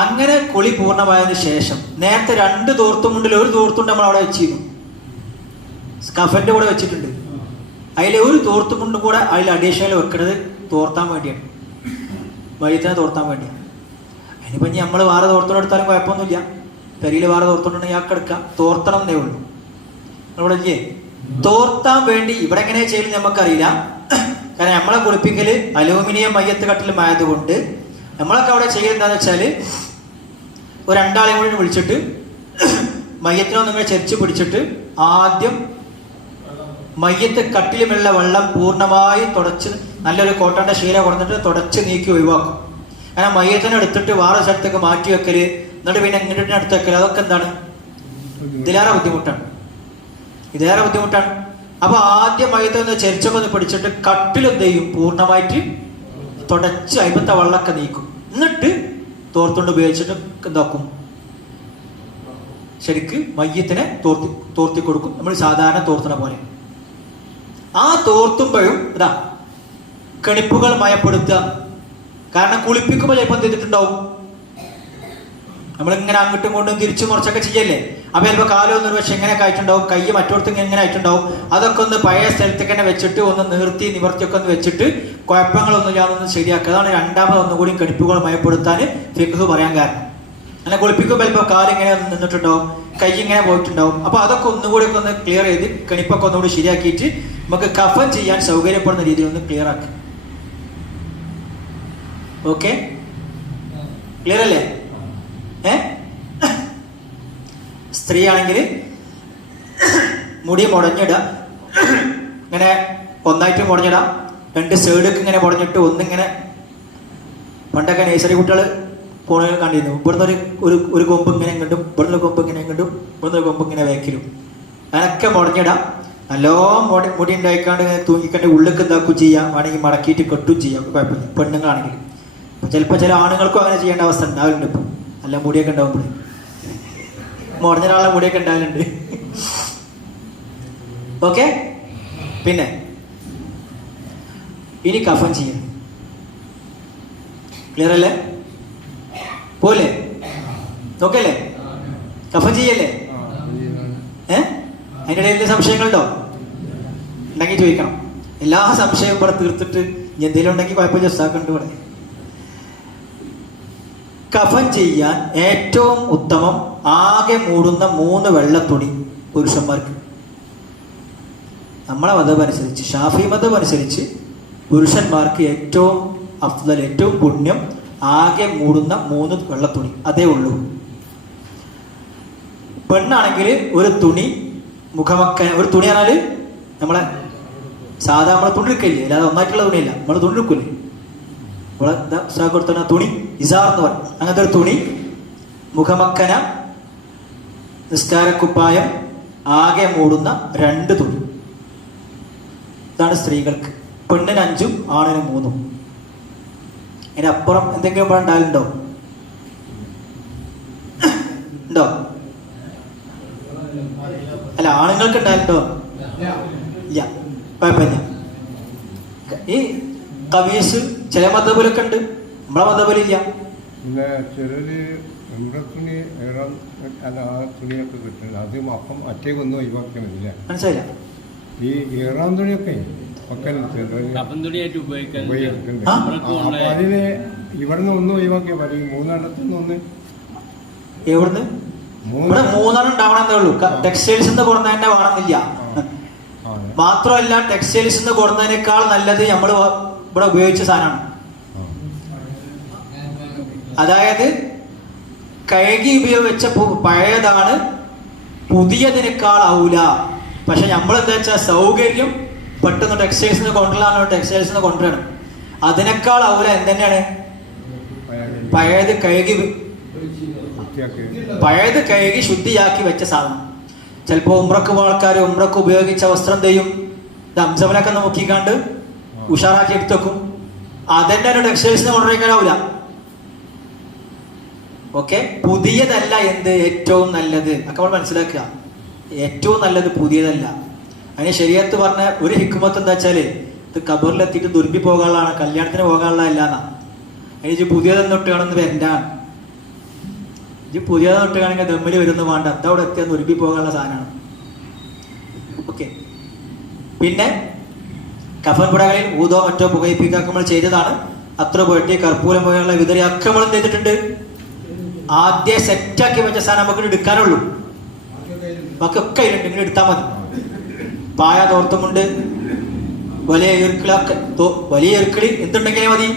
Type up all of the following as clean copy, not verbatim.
അങ്ങനെ കുളി പൂർണ്ണമായതിനു ശേഷം നേരത്തെ 2 തോർത്തുമുണ്ടിൽ ഒരു തോർത്തുണ്ട് നമ്മൾ അവിടെ വെച്ചിരുന്നു, കഫന്റെ കൂടെ വെച്ചിട്ടുണ്ട്. അതിൽ ഒരു തോർത്തുമുണ്ടും കൂടെ അതിൽ അഡീഷണൽ വെക്കുന്നത് തോർത്താൻ വേണ്ടിയാണ്, മയ്യത്തിനെ തോർത്താൻ വേണ്ടിയാണ്. അതിനിപ്പോൾ ഇനി നമ്മൾ വേറെ തോർത്തോണ്ടെടുത്താലും കുഴപ്പമൊന്നുമില്ല. പെരിയിൽ വേറെ തോർത്തോണ്ടെങ്കിൽ ഇയാൾക്ക് എടുക്കാം, തോർത്തണം എന്നേ ഉള്ളൂ. ഇവിടെ ഇല്ലേ തോർത്താൻ വേണ്ടി ഇവിടെ എങ്ങനെ ചെയ്യുന്നത് നമുക്കറിയില്ല. കാരണം നമ്മളെ കുളിപ്പിക്കല് അലൂമിനിയം മയ്യത്ത് കട്ടിലുമായതുകൊണ്ട് നമ്മളൊക്കെ അവിടെ ചെയ്യുന്നതെന്ന് വെച്ചാൽ ഒരു 2 ആളെയും കൂടി വിളിച്ചിട്ട് മയ്യത്തിനോ നിങ്ങൾ ചെരിച്ച് പിടിച്ചിട്ട് ആദ്യം മയ്യത്ത് കട്ടിലുമുള്ള വെള്ളം പൂർണ്ണമായി തുടച്ച് നല്ലൊരു കോട്ടന്റെ ശീല കൊടുത്തിട്ട് തുടച്ച് നീക്കി ഒഴിവാക്കും. കാരണം മയ്യത്തിനെ എടുത്തിട്ട് വേറെ സ്ഥലത്തേക്ക് മാറ്റി വെക്കല്, എന്നിട്ട് പിന്നെ ഇങ്ങോട്ടിനെ എടുത്ത് വെക്കല്, അതൊക്കെ എന്താണ് ഇതിലേറെ ബുദ്ധിമുട്ടാണ്. അപ്പൊ ആദ്യം മയ്യത്തെ ഒന്ന് ചെരിച്ചൊക്കെ ഒന്ന് പിടിച്ചിട്ട് കട്ടിലെന്ത് ചെയ്യും, പൂർണ്ണമായിട്ട് തുടച്ച് അയിമത്തെ വെള്ളമൊക്കെ നീക്കും. എന്നിട്ട് തോർത്തുകൊണ്ട് ഉപയോഗിച്ചിട്ട് എന്താക്കും, ശരിക്ക് മയ്യത്തിനെ തോർത്തി കൊടുക്കും, നമ്മൾ സാധാരണ തോർത്തണ പോലെ. ആ തോർത്തുമ്പോഴും ഇതാ കണിപ്പുകൾ മയപ്പെടുത്തുക. കാരണം കുളിപ്പിക്കുമ്പോൾ ചിലപ്പോൾ എന്ത് ചെയ്തിട്ടുണ്ടാവും, നമ്മളിങ്ങനെ അങ്ങോട്ടും ഇങ്ങോട്ടും തിരിച്ചു മുറിച്ചൊക്കെ ചെയ്യല്ലേ. അപ്പൊ ചിലപ്പോൾ കാലമൊന്നും പക്ഷെ എങ്ങനെയൊക്കെ ആയിട്ടുണ്ടാവും, കൈ മറ്റോടത്തും എങ്ങനെ ആയിട്ടുണ്ടാവും. അതൊക്കെ ഒന്ന് പഴയ സ്ഥലത്തേക്ക് തന്നെ വെച്ചിട്ട് ഒന്ന് നിവർത്തിയൊക്കെ ഒന്ന് വെച്ചിട്ട് കുഴപ്പങ്ങളൊന്നുമില്ലാതൊന്ന് ശരിയാക്കുക. അതാണ് രണ്ടാമതൊന്നുകൂടി കണിപ്പുകൾ മയപ്പെടുത്താൻ ഫിഖ് പറയാൻ കാരണം. അങ്ങനെ കുളിപ്പിക്കുമ്പോൾ ചിലപ്പോൾ കാലിങ്ങനെ ഒന്ന് നിന്നിട്ടുണ്ടാവും, കൈ ഇങ്ങനെ പോയിട്ടുണ്ടാവും. അപ്പൊ അതൊക്കെ ഒന്നുകൂടി ഒക്കെ ഒന്ന് ക്ലിയർ ചെയ്ത് കണിപ്പൊക്കെ ഒന്നുകൂടി ശരിയാക്കിയിട്ട് നമുക്ക് കഫൻ ചെയ്യാൻ സൗകര്യപ്പെടുന്ന രീതിയിൽ ഒന്ന് ക്ലിയർ ആക്കി. ഓക്കെ, ക്ലിയർ അല്ലേ? സ്ത്രീ ആണെങ്കിൽ മുടി മുടഞ്ഞിടാം, ഇങ്ങനെ ഒന്നായിട്ട് മുടഞ്ഞിടാം, 2 സൈഡൊക്കെ ഇങ്ങനെ മുടഞ്ഞിട്ട് ഒന്നിങ്ങനെ. പണ്ടൊക്കെ നേഴ്സറി കുട്ടികൾ പോണ കണ്ടിരുന്നു, ഇവിടുന്ന് ഒരു കൊമ്പ് ഇങ്ങനെ കണ്ടും, ഇവിടുന്ന് കൊമ്പ് ഇങ്ങനെ കണ്ടും, ഇവിടുന്ന് കൊമ്പ് ഇങ്ങനെ വേക്കിലും, അങ്ങനൊക്കെ മുടഞ്ഞിടാം. നല്ലോണം മുടി ഉണ്ടായിക്കാണ്ട് ഇങ്ങനെ തൂങ്ങിക്കണ്ട് ഉള്ളിലേക്ക് എന്താക്കും ചെയ്യാം, വേണമെങ്കിൽ മടക്കിയിട്ട് കെട്ടും ചെയ്യാം, കുഴപ്പമില്ല. പെണ്ണുങ്ങളാണെങ്കിൽ ചിലപ്പോൾ ചില ആണുങ്ങൾക്കും അങ്ങനെ ചെയ്യേണ്ട അവസ്ഥ ഉണ്ടാവില്ലുണ്ട്. ഇപ്പം നല്ല മുടിയൊക്കെ ഉണ്ടാവുമ്പോൾ, മുടഞ്ഞ ഒരാളുടെ മുടിയൊക്കെ ഉണ്ടാവലുണ്ട്. ഓക്കെ, പിന്നെ ഇനി കഫൻ ചെയ്യണം. ക്ലിയർ അല്ലേ? പോലെ ഓക്കെ അല്ലേ? കഫൻ ചെയ്യല്ലേ? അതിൻ്റെ ഇടയിൽ സംശയങ്ങളുണ്ടോ? ഉണ്ടെങ്കിൽ ചോദിക്കണം. എല്ലാ സംശയവും ഇവിടെ തീർത്തിട്ട് ഇനി എന്തെങ്കിലും ഉണ്ടെങ്കിൽ കുഴപ്പമില്ല, ജസ്സാക്കുണ്ട് ഇവിടെ. കഫൻ ചെയ്യാൻ ഏറ്റവും ഉത്തമം ആകെ മൂടുന്ന 3 വെള്ളത്തുണി പുരുഷന്മാർക്ക്. നമ്മളെ മതം അനുസരിച്ച്, ഷാഫി മതം അനുസരിച്ച് പുരുഷന്മാർക്ക് ഏറ്റവും അഫ്ദൽ, ഏറ്റവും പുണ്യം ആകെ മൂടുന്ന 3 വെള്ളത്തുണി, അതേ ഉള്ളൂ. പെണ്ണാണെങ്കിൽ ഒരു തുണി, മുഖമക്കന ഒരു തുണി പറഞ്ഞാൽ നമ്മളെ സാധാ നമ്മളെ തുണിയെടുക്കില്ലേ, അല്ലാതെ ഒന്നായിട്ടുള്ള തുണിയല്ല, നമ്മൾ തുണിയെടുക്കില്ലേ, നമ്മളെ കൊടുത്ത തുണി ഇസാർ എന്ന് പറയും. അങ്ങനത്തെ ഒരു തുണി, മുഖമക്കന, നിസ്കാരക്കുപ്പായം, ആകെ മൂടുന്ന 2 തുണി. ഇതാണ് സ്ത്രീകൾക്ക്. പെണ്ണിന് 5, ആണിന് 3. അതിനപ്പുറം എന്തെങ്കിലും ഇവിടെ ഉണ്ടാകലുണ്ടോ? ഉണ്ടോ? അല്ല, ആണുങ്ങൾക്ക് ഉണ്ടാകലുണ്ടോ? ഇല്ല, കുഴപ്പമില്ല. ഈ കമീസ് ചില മതബിലൊക്കെ ഉണ്ട്, നമ്മളെ മതബിലില്ല. പിന്നെ ചിലര് തുണി തുണിയൊക്കെ കിട്ടുന്നത് അത് അപ്പം അറ്റേക്കൊന്നും ഒഴിവാക്കണില്ല. മനസ്സിലായില്ല? ഈ ഏറാം തുണിയൊക്കെ ഉപയോഗിക്കുന്നുണ്ട്. അപ്പൊ അതിന് ഇവിടുന്ന് ഒന്നും ഒഴിവാക്കിയാൽ മതി. 3 എണ്ണത്തിൽ ഒന്ന് എവിടുന്ന്? ഇവിടെ 3 എണ്ണം ഉണ്ടാവണമെന്നേ ഉള്ളൂ. ടെക്സ്റ്റൈൽസ് കൊടുക്കുന്ന തന്നെ വേണമെന്നില്ല. മാത്രമല്ല, ടെക്സ്റ്റൈൽസ് കൊടുക്കുന്നതിനേക്കാൾ നല്ലത് നമ്മൾ ഇവിടെ ഉപയോഗിച്ച സാധനമാണ്. അതായത് കഴുകി ഉപയോഗിച്ച പഴയതാണ് പുതിയതിനേക്കാൾ ഔല. പക്ഷെ നമ്മളെന്താ വെച്ചാൽ സൗകര്യം പെട്ടെന്ന് ടെക്സ്റ്റൈൽസ് കൊണ്ടുവരാനോ ടെക്സ്റ്റൈൽസ് കൊണ്ടുവരണം. അതിനേക്കാൾ ഔല എന്തെന്നെയാണ്? പഴയത് കഴുകി ശുദ്ധിയാക്കി വെച്ച സാധനം. ചിലപ്പോൾ ഉംറക്ക് ആൾക്കാർ ഉംറക്ക് ഉപയോഗിച്ച വസ്ത്രം ചെയ്യും, ദംസമിലൊക്കെ നോക്കിക്കാണ്ട് ഉഷാറാക്കി എടുത്തു വെക്കും. അതെന്നെ ഒരു ടെക്സ്റ്റൈൽസിന് കൊണ്ടുവരാനാവില്ല. ഓക്കെ, പുതിയതല്ല എന്ത് ഏറ്റവും നല്ലത് ഒക്കെ നമ്മൾ മനസ്സിലാക്കുക. ഏറ്റവും നല്ലത് പുതിയതല്ല. അതിന് ശരീഅത്ത് പറഞ്ഞ ഒരു ഹിക്മത്ത് എന്താ വെച്ചാല്, ഇത് ഖബറിലെത്തിയിട്ട് ദുർബി പോകാനുള്ളതാണ്, കല്യാണത്തിന് പോകാനുള്ള അല്ലാന്നാ. അതിന് പുതിയതെന്നൊട്ട് കാണുന്നത് വരണ്ടാണ്. ഇത് പുതിയ തൊട്ടുകാണെങ്കിൽ ദമ്മിൽ വരുന്നു വേണ്ട, എന്താ അവിടെ എത്തിയാന്ന് ഒരുക്കി പോകാനുള്ള സാധനമാണ്. ഓക്കെ. പിന്നെ കഫൻ പുടകളിൽ ഊതോ മറ്റോ പുകയിപ്പിക്കാക്കുമ്പോൾ ചെയ്തതാണ്. അത്ര പോയിട്ട് കർപ്പൂരം പോയുള്ള വിതറിയൊക്കെ നമ്മൾ എന്ത് ചെയ്തിട്ടുണ്ട്, ആദ്യം സെറ്റാക്കി വെച്ച സാധനം നമുക്ക് എടുക്കാനുള്ളൂ. ബാക്കിയൊക്കെ അതിലുണ്ട്, ഇങ്ങനെ എടുത്താൽ മതി. പായ തോർത്തുമുണ്ട്, വലിയ ഈർക്കിളൊക്കെ, വലിയ ഈർക്കിളി എന്തുണ്ടെങ്കിലേ മതി,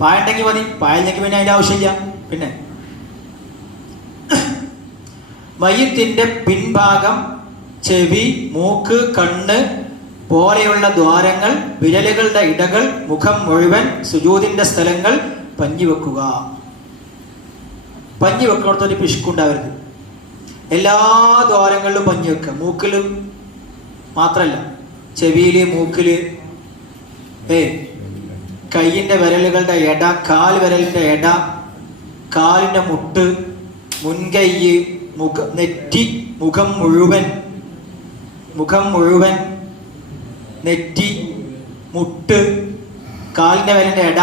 പായ ഉണ്ടെങ്കിൽ മതി. പായല്ലെങ്കിൽ പിന്നെ അതിൻ്റെ ആവശ്യമില്ല. പിന്നെ മയ്യത്തിന്റെ പിൻഭാഗം, ചെവി, മൂക്ക്, കണ്ണ് പോലെയുള്ള ദ്വാരങ്ങൾ, വിരലുകളുടെ ഇടകൾ, മുഖം മുഴുവൻ, സുജൂദിന്റെ സ്ഥലങ്ങൾ പഞ്ഞി വെക്കുക. പഞ്ഞി വെക്കുന്നിടത്തൊരു പിശുക്കുണ്ടാവരുത്. എല്ലാ ദ്വാരങ്ങളിലും പഞ്ഞി വെക്കുക. മൂക്കിലും മാത്രല്ല, ചെവിയില്, മൂക്കില്, കൈയിന്റെ വിരലുകളുടെ എട, കാൽ വിരലിന്റെ എട, കാലിന്റെ മുട്ട്, മുൻകൈ, നെറ്റി, മുഖം മുഴുവൻ, നെറ്റി, മുട്ട്, കാലിന്റെ വിരലിന്റെ എട,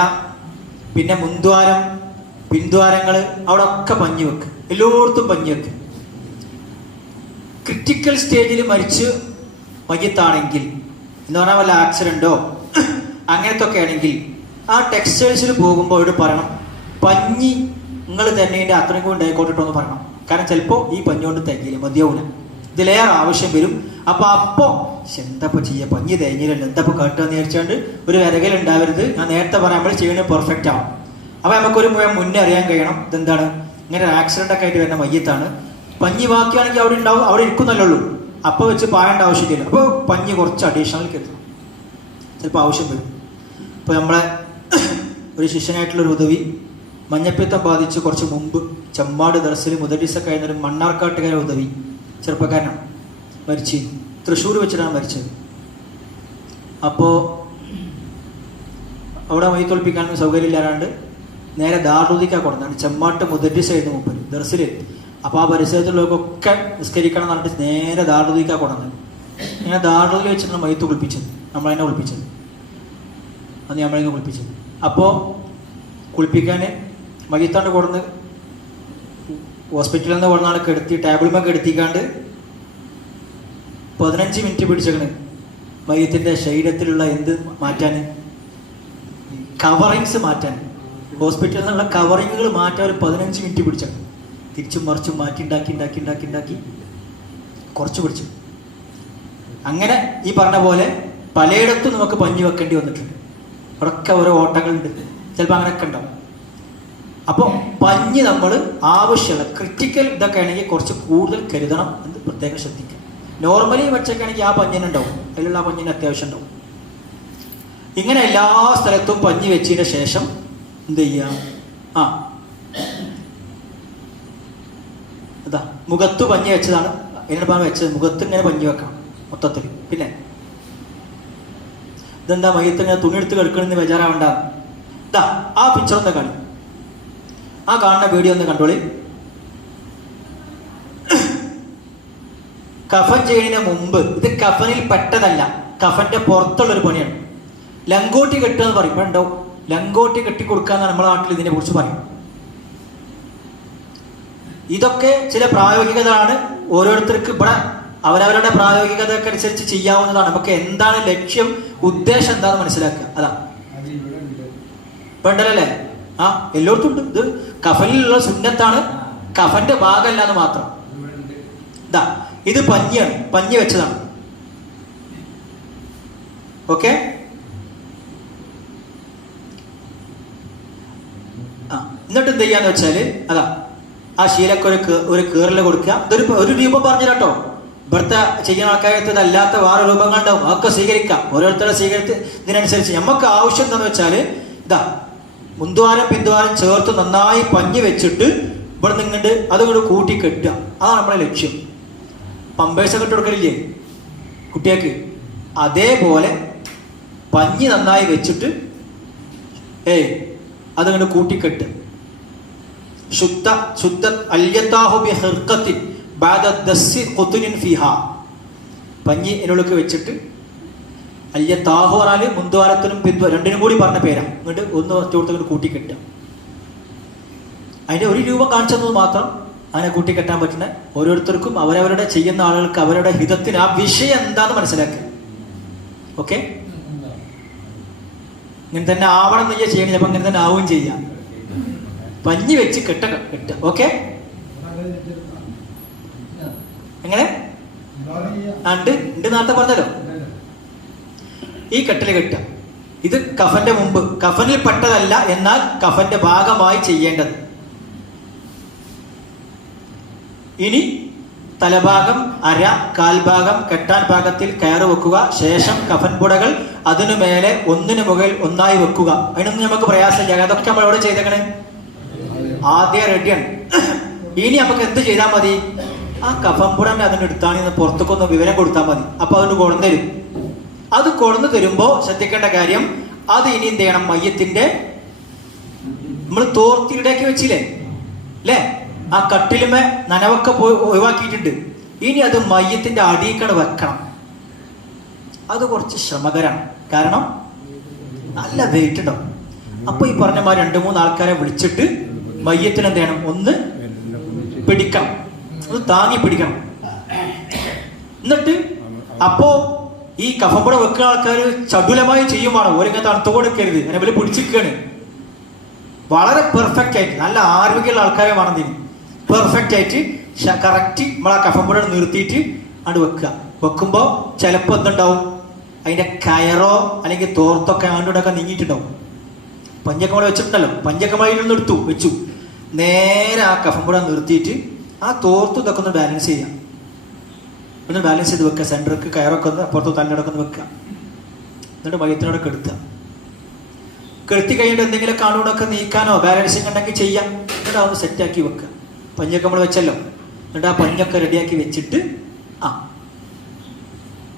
പിന്നെ മുൻദ്വാരം, പിൻദ്വാരങ്ങള്, അവിടെ ഒക്കെ പഞ്ഞി വെക്ക്. എല്ലായിടത്തും പഞ്ഞി വെക്ക്. ക്രിട്ടിക്കൽ സ്റ്റേജിൽ മരിച്ച് മയ്യത്താണെങ്കിൽ എന്ന് പറഞ്ഞാൽ വല്ല ആക്സിഡന്റോ അങ്ങനത്തെ ഒക്കെ ആണെങ്കിൽ ആ ടെക്സ്റ്റൈൽസിൽ പോകുമ്പോൾ ഇവിടെ പറയണം, പഞ്ഞി നിങ്ങൾ തന്നെ അത്രയും കൊണ്ട് ഉണ്ടായിക്കോട്ടിട്ടോ എന്ന് പറയണം. കാരണം ചിലപ്പോൾ ഈ പഞ്ഞി കൊണ്ട് തേങ്ങിയില്ല, മതിയാവൂല, ഇതിലേറെ ആവശ്യം വരും. അപ്പോൾ എന്തപ്പോൾ ചെയ്യുക, പഞ്ഞി തേങ്ങിയില്ലല്ലോ, എന്തപ്പോൾ കേട്ടെന്ന് വിചാരിച്ചാണ്ട് ഒരു വിരകലുണ്ടാവരുത്. ഞാൻ നേരത്തെ പറയാം, നമ്മൾ ചെയ്യുന്നത് പെർഫെക്റ്റ് ആവും. അപ്പോൾ നമുക്കൊരു മുന്നേ അറിയാൻ കഴിയണം ഇതെന്താണ്, ഇങ്ങനെ ഒരു ആക്സിഡന്റ് ഒക്കെ ആയിട്ട് വരുന്ന മയ്യത്താണ്. പഞ്ഞി ബാക്കിയാണെങ്കിൽ അവിടെ ഉണ്ടാവും, അവിടെ ഇരിക്കുന്നല്ലേ ഉള്ളൂ. അപ്പോൾ വെച്ച് പായേണ്ട ആവശ്യമില്ല. അപ്പോൾ പഞ്ഞി കുറച്ച് അഡീഷണൽ എത്തണം, ചിലപ്പോൾ ആവശ്യം വരും. ഇപ്പോൾ നമ്മളെ ഒരു ശിഷ്യനായിട്ടുള്ളൊരു ഉദവി മഞ്ഞപ്പിത്തം ബാധിച്ച് കുറച്ച് മുമ്പ് ചെമ്മാട് ദർസിൽ മുദരിസൊക്കെ ആയിരുന്നൊരു മണ്ണാർക്കാട്ടുകാരെ ഉദവി, ചെറുപ്പക്കാരനാണ്, മരിച്ചു. തൃശ്ശൂർ വെച്ചിട്ടാണ് മരിച്ചത്. അപ്പോൾ അവിടെ മയ്യത്തൊളിപ്പിക്കാനൊന്നും സൗകര്യമില്ലാണ്ട് നേരെ ദാറുദിക്കാണ് കൊടുത്താണ്. ചെമ്മാട്ട് മുദരിസായിരുന്നു മുമ്പ് ദർസിൽ. അപ്പോൾ ആ പരിസരത്തുള്ളവർക്കൊക്കെ നിസ്കരിക്കണം എന്ന് പറഞ്ഞിട്ട് നേരെ ദാറുദിക്കാണ് കൊടുത്തത്. ഇങ്ങനെ ദാറുദിൽ വെച്ചിട്ടാണ് മയ്യത്ത് കുളിപ്പിച്ചത്, നമ്മളതിനെ കുളിപ്പിച്ചത്, അത് നമ്മളിങ്ങനെ കുളിപ്പിച്ചത്. അപ്പോൾ കുളിപ്പിക്കാൻ മയ്യത്താണ്ട് കൊടുന്ന് ഹോസ്പിറ്റലിൽ നിന്ന് കൊടുന്നാണ് കിടത്തി, ടേബിളിമൊക്കെ എടുത്തിക്കാണ്ട് 15 മിനിറ്റ് പിടിച്ചേക്കണ് മയ്യത്തിൻ്റെ ശരീരത്തിലുള്ള എന്ത് മാറ്റാൻ, കവറിങ്സ് മാറ്റാൻ, ഹോസ്പിറ്റലിൽ നിന്നുള്ള കവറിങ്ങുകൾ മാറ്റാൻ ഒരു 15 മിനിറ്റ് പിടിച്ചേക്കണം. തിരിച്ചും മറിച്ചും മാറ്റി ഉണ്ടാക്കി കുറച്ച് പിടിച്ചു. അങ്ങനെ ഈ പറഞ്ഞ പോലെ പലയിടത്തും നമുക്ക് പഞ്ഞി വെക്കേണ്ടി വന്നിട്ടുണ്ട്. അവിടെയൊക്കെ ഓരോ ഓട്ടങ്ങളുണ്ട്, ചിലപ്പോൾ അങ്ങനെയൊക്കെ ഉണ്ടാവും. അപ്പോൾ പഞ്ഞി നമ്മൾ ആവശ്യമുള്ള ക്രിട്ടിക്കൽ ഇതൊക്കെ ആണെങ്കിൽ കുറച്ച് കൂടുതൽ കരുതണം എന്ന് പ്രത്യേകം ശ്രദ്ധിക്കുക. നോർമലി വെച്ചൊക്കെ ആണെങ്കിൽ ആ പഞ്ഞിന് ഉണ്ടാവും, അതിലുള്ള ആ പഞ്ഞിന് അത്യാവശ്യം ഉണ്ടാവും. ഇങ്ങനെ എല്ലാ സ്ഥലത്തും പഞ്ഞി വെച്ചതിന് ശേഷം എന്ത് ചെയ്യാം, അതാ മുഖത്ത് പഞ്ഞി വെച്ചതാണ്, എന്നോട് വെച്ചത് മുഖത്ത് ഇങ്ങനെ പഞ്ഞി വെക്കണം മൊത്തത്തിൽ. പിന്നെ ഇതെന്താ മയ്യത്ത് ഇങ്ങനെ തുണി എടുത്ത് കിടക്കണമെന്ന് ബേജാറാവണ്ട. ഇതാ ആ പിക്ചർ ഒന്ന് കാണും, ആ കാണുന്ന വീഡിയോ ഒന്ന് കണ്ടോളി. കഫൻ ചെയ്യുന്നതിന് മുമ്പ്, ഇത് കഫനിൽ പെട്ടതല്ല, കഫന്റെ പുറത്തുള്ളൊരു പണിയാണ്. ലങ്കോട്ടി കെട്ടുക എന്ന് പറയും, ഉണ്ടോ ലങ്കോട്ടി കെട്ടി കൊടുക്കാന്ന് നമ്മുടെ നാട്ടിൽ ഇതിനെ കുറിച്ച് പറയും. ഇതൊക്കെ ചില പ്രായോഗികതയാണ്, ഓരോരുത്തർക്ക് ഇവിടെ അവരവരുടെ പ്രായോഗികതയൊക്കെ അനുസരിച്ച് ചെയ്യാവുന്നതാണ്. നമുക്ക് എന്താണ് ലക്ഷ്യം, ഉദ്ദേശം എന്താണെന്ന് മനസ്സിലാക്കുക. അതാ വേണ്ടല്ലേ, എല്ലായിടത്തും ഉണ്ട്. ഇത് കഫനിലുള്ള സുന്നത്താണ്, കഫന്റെ ഭാഗമല്ല എന്ന് മാത്രം. ഇതാ ഇത് പഞ്ഞിയാണ്, പഞ്ഞി വെച്ചതാണ്. ഓക്കെ, എന്നിട്ട് എന്ത് ചെയ്യാന്ന് വെച്ചാല് അതാ ആ ശീലക്ക് ഒരു കീറല് കൊടുക്കുക. ഇതൊരു ഒരു രൂപം പറഞ്ഞു കേട്ടോ, ഇവിടുത്തെ ചെയ്യുന്ന ആൾക്കാരത്ത് അല്ലാത്ത വേറെ രൂപങ്ങളുണ്ടാവും, അതൊക്കെ സ്വീകരിക്കാം. ഓരോരുത്തരുടെ ഇതിനനുസരിച്ച് നമുക്ക് ആവശ്യം എന്താണെന്ന് വെച്ചാൽ ഇതാ മുൻദ്വാരം പിൻദ്വാരം ചേർത്ത് നന്നായി പഞ്ഞി വെച്ചിട്ട് ഇവിടെ നിങ്ങണ്ട് അതുകൊണ്ട് കൂട്ടി കെട്ടുക. അതാണ് നമ്മുടെ ലക്ഷ്യം. പമ്പേഴ്സൊക്കെ ഇട്ട് കൊടുക്കലില്ലേ കുട്ടികൾക്ക്, അതേപോലെ പഞ്ഞി നന്നായി വെച്ചിട്ട് അതുകൊണ്ട് കൂട്ടിക്കെട്ട്. ശുദ്ധ ശുദ്ധ അല്യത്താഹു ബി ഹിർഖത്തിൻ ബഅദ ദസ്സി ഖുതുനിൻ ഫിഹാ, പഞ്ഞി ഇതിനുള്ളിൽ വെച്ചിട്ട് അല്യത്താഹു പറഞ്ഞാൽ മുൻദ്വാരത്തിനും പിൻദ്വാരം രണ്ടിനും കൂടി പറഞ്ഞ പേരാ. എന്നിട്ട് ഒന്ന് ഒറ്റ കൂട്ടിക്കെട്ടുക. അതിൻ്റെ ഒരു രൂപം കാണിച്ചെന്നത് മാത്രം അങ്ങനെ കൂട്ടിക്കെട്ടാൻ പറ്റുന്ന ഓരോരുത്തർക്കും അവരവരുടെ ചെയ്യുന്ന ആളുകൾക്ക് അവരുടെ ഹിതത്തിന് ആ വിഷയം എന്താണെന്ന് മനസ്സിലാക്കുക. ഓക്കെ, ഇങ്ങനെ തന്നെ ആവണം എന്ന് ചെയ്യണം, ചിലപ്പോൾ ഇങ്ങനെ തന്നെ ആവുകയും ചെയ്യാം. പഞ്ഞി വെച്ച് കെട്ടുക. ഓക്കെ, എങ്ങനെ ഉണ്ട് നേരത്തെ പറഞ്ഞല്ലോ. ഈ കെട്ടില് കെട്ടുക. ഇത് കഫന്റെ മുമ്പ്, കഫനിൽ പെട്ടതല്ല, എന്നാൽ കഫന്റെ ഭാഗമായി ചെയ്യേണ്ടത്. ഇനി തലഭാഗം, അര, കാൽഭാഗം കെട്ടാൻ പാകത്തിൽ കയറ് വെക്കുക. ശേഷം കഫൻ പുടകൾ അതിനു മേലെ ഒന്നിനു മുകളിൽ ഒന്നായി വെക്കുക. അതിനൊന്നും നമുക്ക് പ്രയാസമില്ല, അതൊക്കെ നമ്മൾ എവിടെ ചെയ്തേക്കണേ, ആദ്യം റെഡിയാണ്. ഇനി നമുക്ക് എന്ത് ചെയ്താൽ മതി, ആ കഫംപുടം അതിനെടുത്താണ് പുറത്തേക്കൊന്ന് വിവരം കൊടുത്താൽ മതി. അപ്പൊ അതിന് കൊണ്ടു തരും. അത് കൊണ്ടു തരുമ്പോ ശ്രദ്ധിക്കേണ്ട കാര്യം, അത് ഇനി എന്ത് ചെയ്യണം, മയ്യത്തിന്റെ നമ്മൾ തോർത്തിയിടേക്ക് വെച്ചില്ലേ അല്ലേ, ആ കട്ടിലുമേ നനവൊക്കെ ഒഴിവാക്കിയിട്ടുണ്ട്. ഇനി അത് മയ്യത്തിന്റെ അടിയിക്കട് വെക്കണം. അത് കുറച്ച് ശ്രമകരമാണ്, കാരണം നല്ല വെയിറ്റ് ഉണ്ടാവും. അപ്പൊ ഈ പറഞ്ഞ മാതിരി 2-3 ആൾക്കാരെ വിളിച്ചിട്ട് മയ്യത്തിന് എന്ത് ചെയ്യണം, ഒന്ന് പിടിക്കണം, ഒന്ന് താങ്ങി പിടിക്കണം. എന്നിട്ട് അപ്പോ ഈ കഫംപുട വെക്കുന്ന ആൾക്കാർ ചടുലമായി ചെയ്യുമാണ്. ഓരിങ്ങനെ തണുത്തു കൊടുക്കരുത്, അങ്ങനെ വലിയ പിടിച്ചിരിക്കുകയാണ്. വളരെ പെർഫെക്റ്റ് ആയിട്ട് നല്ല ആരോഗ്യമുള്ള ആൾക്കാരെ വേണം. പെർഫെക്റ്റ് ആയിട്ട് കറക്റ്റ് നമ്മളാ കഫംപുട നിർത്തിയിട്ട് അത് വെക്കുക. വെക്കുമ്പോ ചിലപ്പോ എന്തുണ്ടാവും, അതിന്റെ കയറോ അല്ലെങ്കിൽ തോർത്തൊക്കെ ആണ്ടോടൊക്കെ നീങ്ങിയിട്ടുണ്ടാവും. പഞ്ചക്കമള വെച്ചിട്ടുണ്ടല്ലോ, പഞ്ചക്കമളയിൽ എടുത്തു വെച്ചു, നേരെ ആ കഫംപുട നിർത്തിയിട്ട് ആ തോർത്ത് ഇതൊക്കെ ഒന്ന് ബാലൻസ് ചെയ്യാം. ഒന്ന് ബാലൻസ് ചെയ്ത് വെക്കുക. സെന്റർക്ക് കയറൊക്കെ ഒന്ന് അപ്പുറത്ത് തലയിടൊക്കെ ഒന്ന് വെക്കുക. എന്നിട്ട് മയത്തിനോടെ കെടുത്തുക. കെടുത്തി കഴിഞ്ഞിട്ട് എന്തെങ്കിലും കാണുകൊണ്ടൊക്കെ നീക്കാനോ ബാലൻസിങ് ഉണ്ടെങ്കിൽ ചെയ്യാം. എന്നിട്ട് അതൊന്ന് സെറ്റാക്കി വെക്കുക. പഞ്ഞൊക്കെ നമ്മൾ വെച്ചല്ലോ, എന്നിട്ട് ആ പഞ്ഞൊക്കെ റെഡിയാക്കി വെച്ചിട്ട്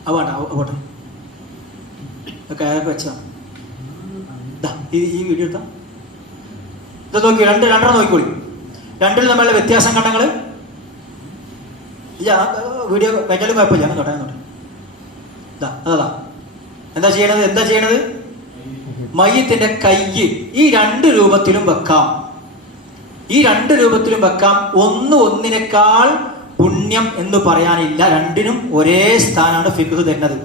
അവിടെ കയറൊക്കെ വെച്ചതാണ്. ഈ വീഡിയോ എടുത്താ ഇത് നോക്കി, രണ്ടെണ്ണം നോക്കിക്കോളി. രണ്ടിൽ നമ്മളുടെ വ്യത്യാസം കണ്ടങ്ങള് വീഡിയോ വെച്ചാലും കുഴപ്പമില്ല. അതാ എന്താ ചെയ്യണത്, മയ്യത്തിന്റെ കൈ ഈ 2 രൂപത്തിലും വെക്കാം. ഈ 2 രൂപത്തിലും വെക്കാം. ഒന്നിനേക്കാൾ പുണ്യം എന്ന് പറയാനില്ല. രണ്ടിനും ഒരേ സ്ഥാനമാണ് ഫിഖ് തരുന്നത്.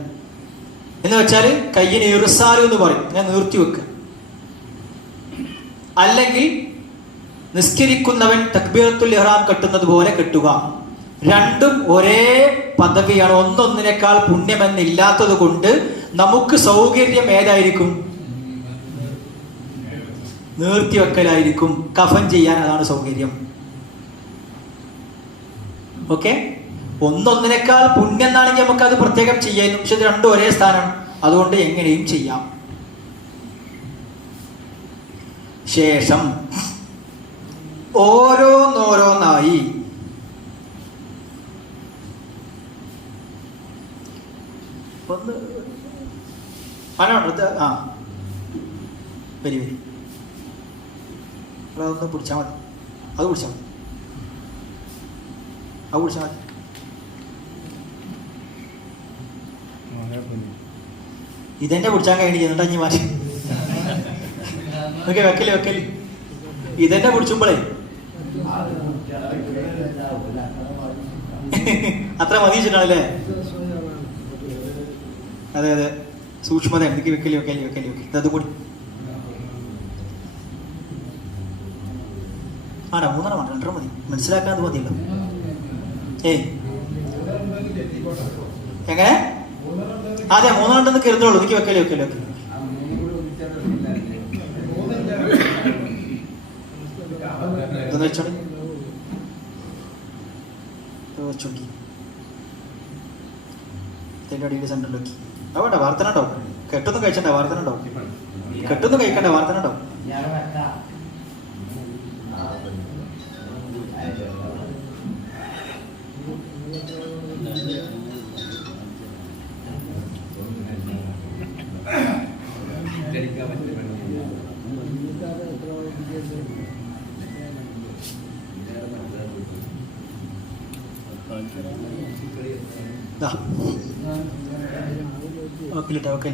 എന്ന് വെച്ചാല് കയ്യിന് ഇർസാലു എന്ന് പറയും, ഞാൻ നീർത്തി വെക്കുക. അല്ലെങ്കിൽ നിസ്കരിക്കുന്നവൻ തക്ബീറത്തുൽ ഇഹ്റാം കെട്ടുന്നത് പോലെ കെട്ടുക. രണ്ടും ഒരേ പദവിയാണ്. ഒന്നൊന്നിനേക്കാൾ പുണ്യമെന്നില്ലാത്തത് കൊണ്ട് നമുക്ക് സൗകര്യം ഏതായിരിക്കും, നീർത്തിവെക്കലായിരിക്കും. കഫൻ ചെയ്യാൻ അതാണ് സൗകര്യം. ഓക്കെ, ഒന്നൊന്നിനേക്കാൾ പുണ്യം എന്നാണെങ്കിൽ നമുക്ക് അത് പ്രത്യേകം ചെയ്യാം. പക്ഷെ ഇത് രണ്ടും ഒരേ സ്ഥാനം, അതുകൊണ്ട് എങ്ങനെയും ചെയ്യാം. ശേഷം ഓരോന്നോരോന്നായി ഒന്ന് വരി അതൊന്ന് പിടിച്ചാൽ മതി. അത് പിടിച്ചാൽ മതി. ഇതെന്നെ പിടിച്ചാൽ കഴിഞ്ഞിട്ട് അഞ്ഞ് മാറ്റി ഓക്കെ വെക്കല് ഇതെന്നെ പിടിച്ചുമ്പോളേ അത്ര മതി വെച്ചിട്ടാണല്ലേ. അതെ സൂക്ഷ്മത എന്തൊക്കെ വെക്കല് അതും കൂടി ആടാ 3 വേണ്ട 2 മതി. മനസ്സിലാക്കാൻ അത് മതിയല്ലോ. എങ്ങനെ അതെ 3 ഉണ്ടെന്ന് കരുതുള്ളൂ. എനിക്ക് വെക്കല് ഇതൊന്ന് വെച്ചോളി. അടിയിൽ സെന്ററിലേക്ക് അവിടെ വാർത്തനുണ്ടാവും. കെട്ടൊന്നും കഴിച്ചണ്ട വാർത്തനുണ്ടാവും. കെട്ടൊന്നും കഴിക്കണ്ട വാർത്തനുണ്ടാവും.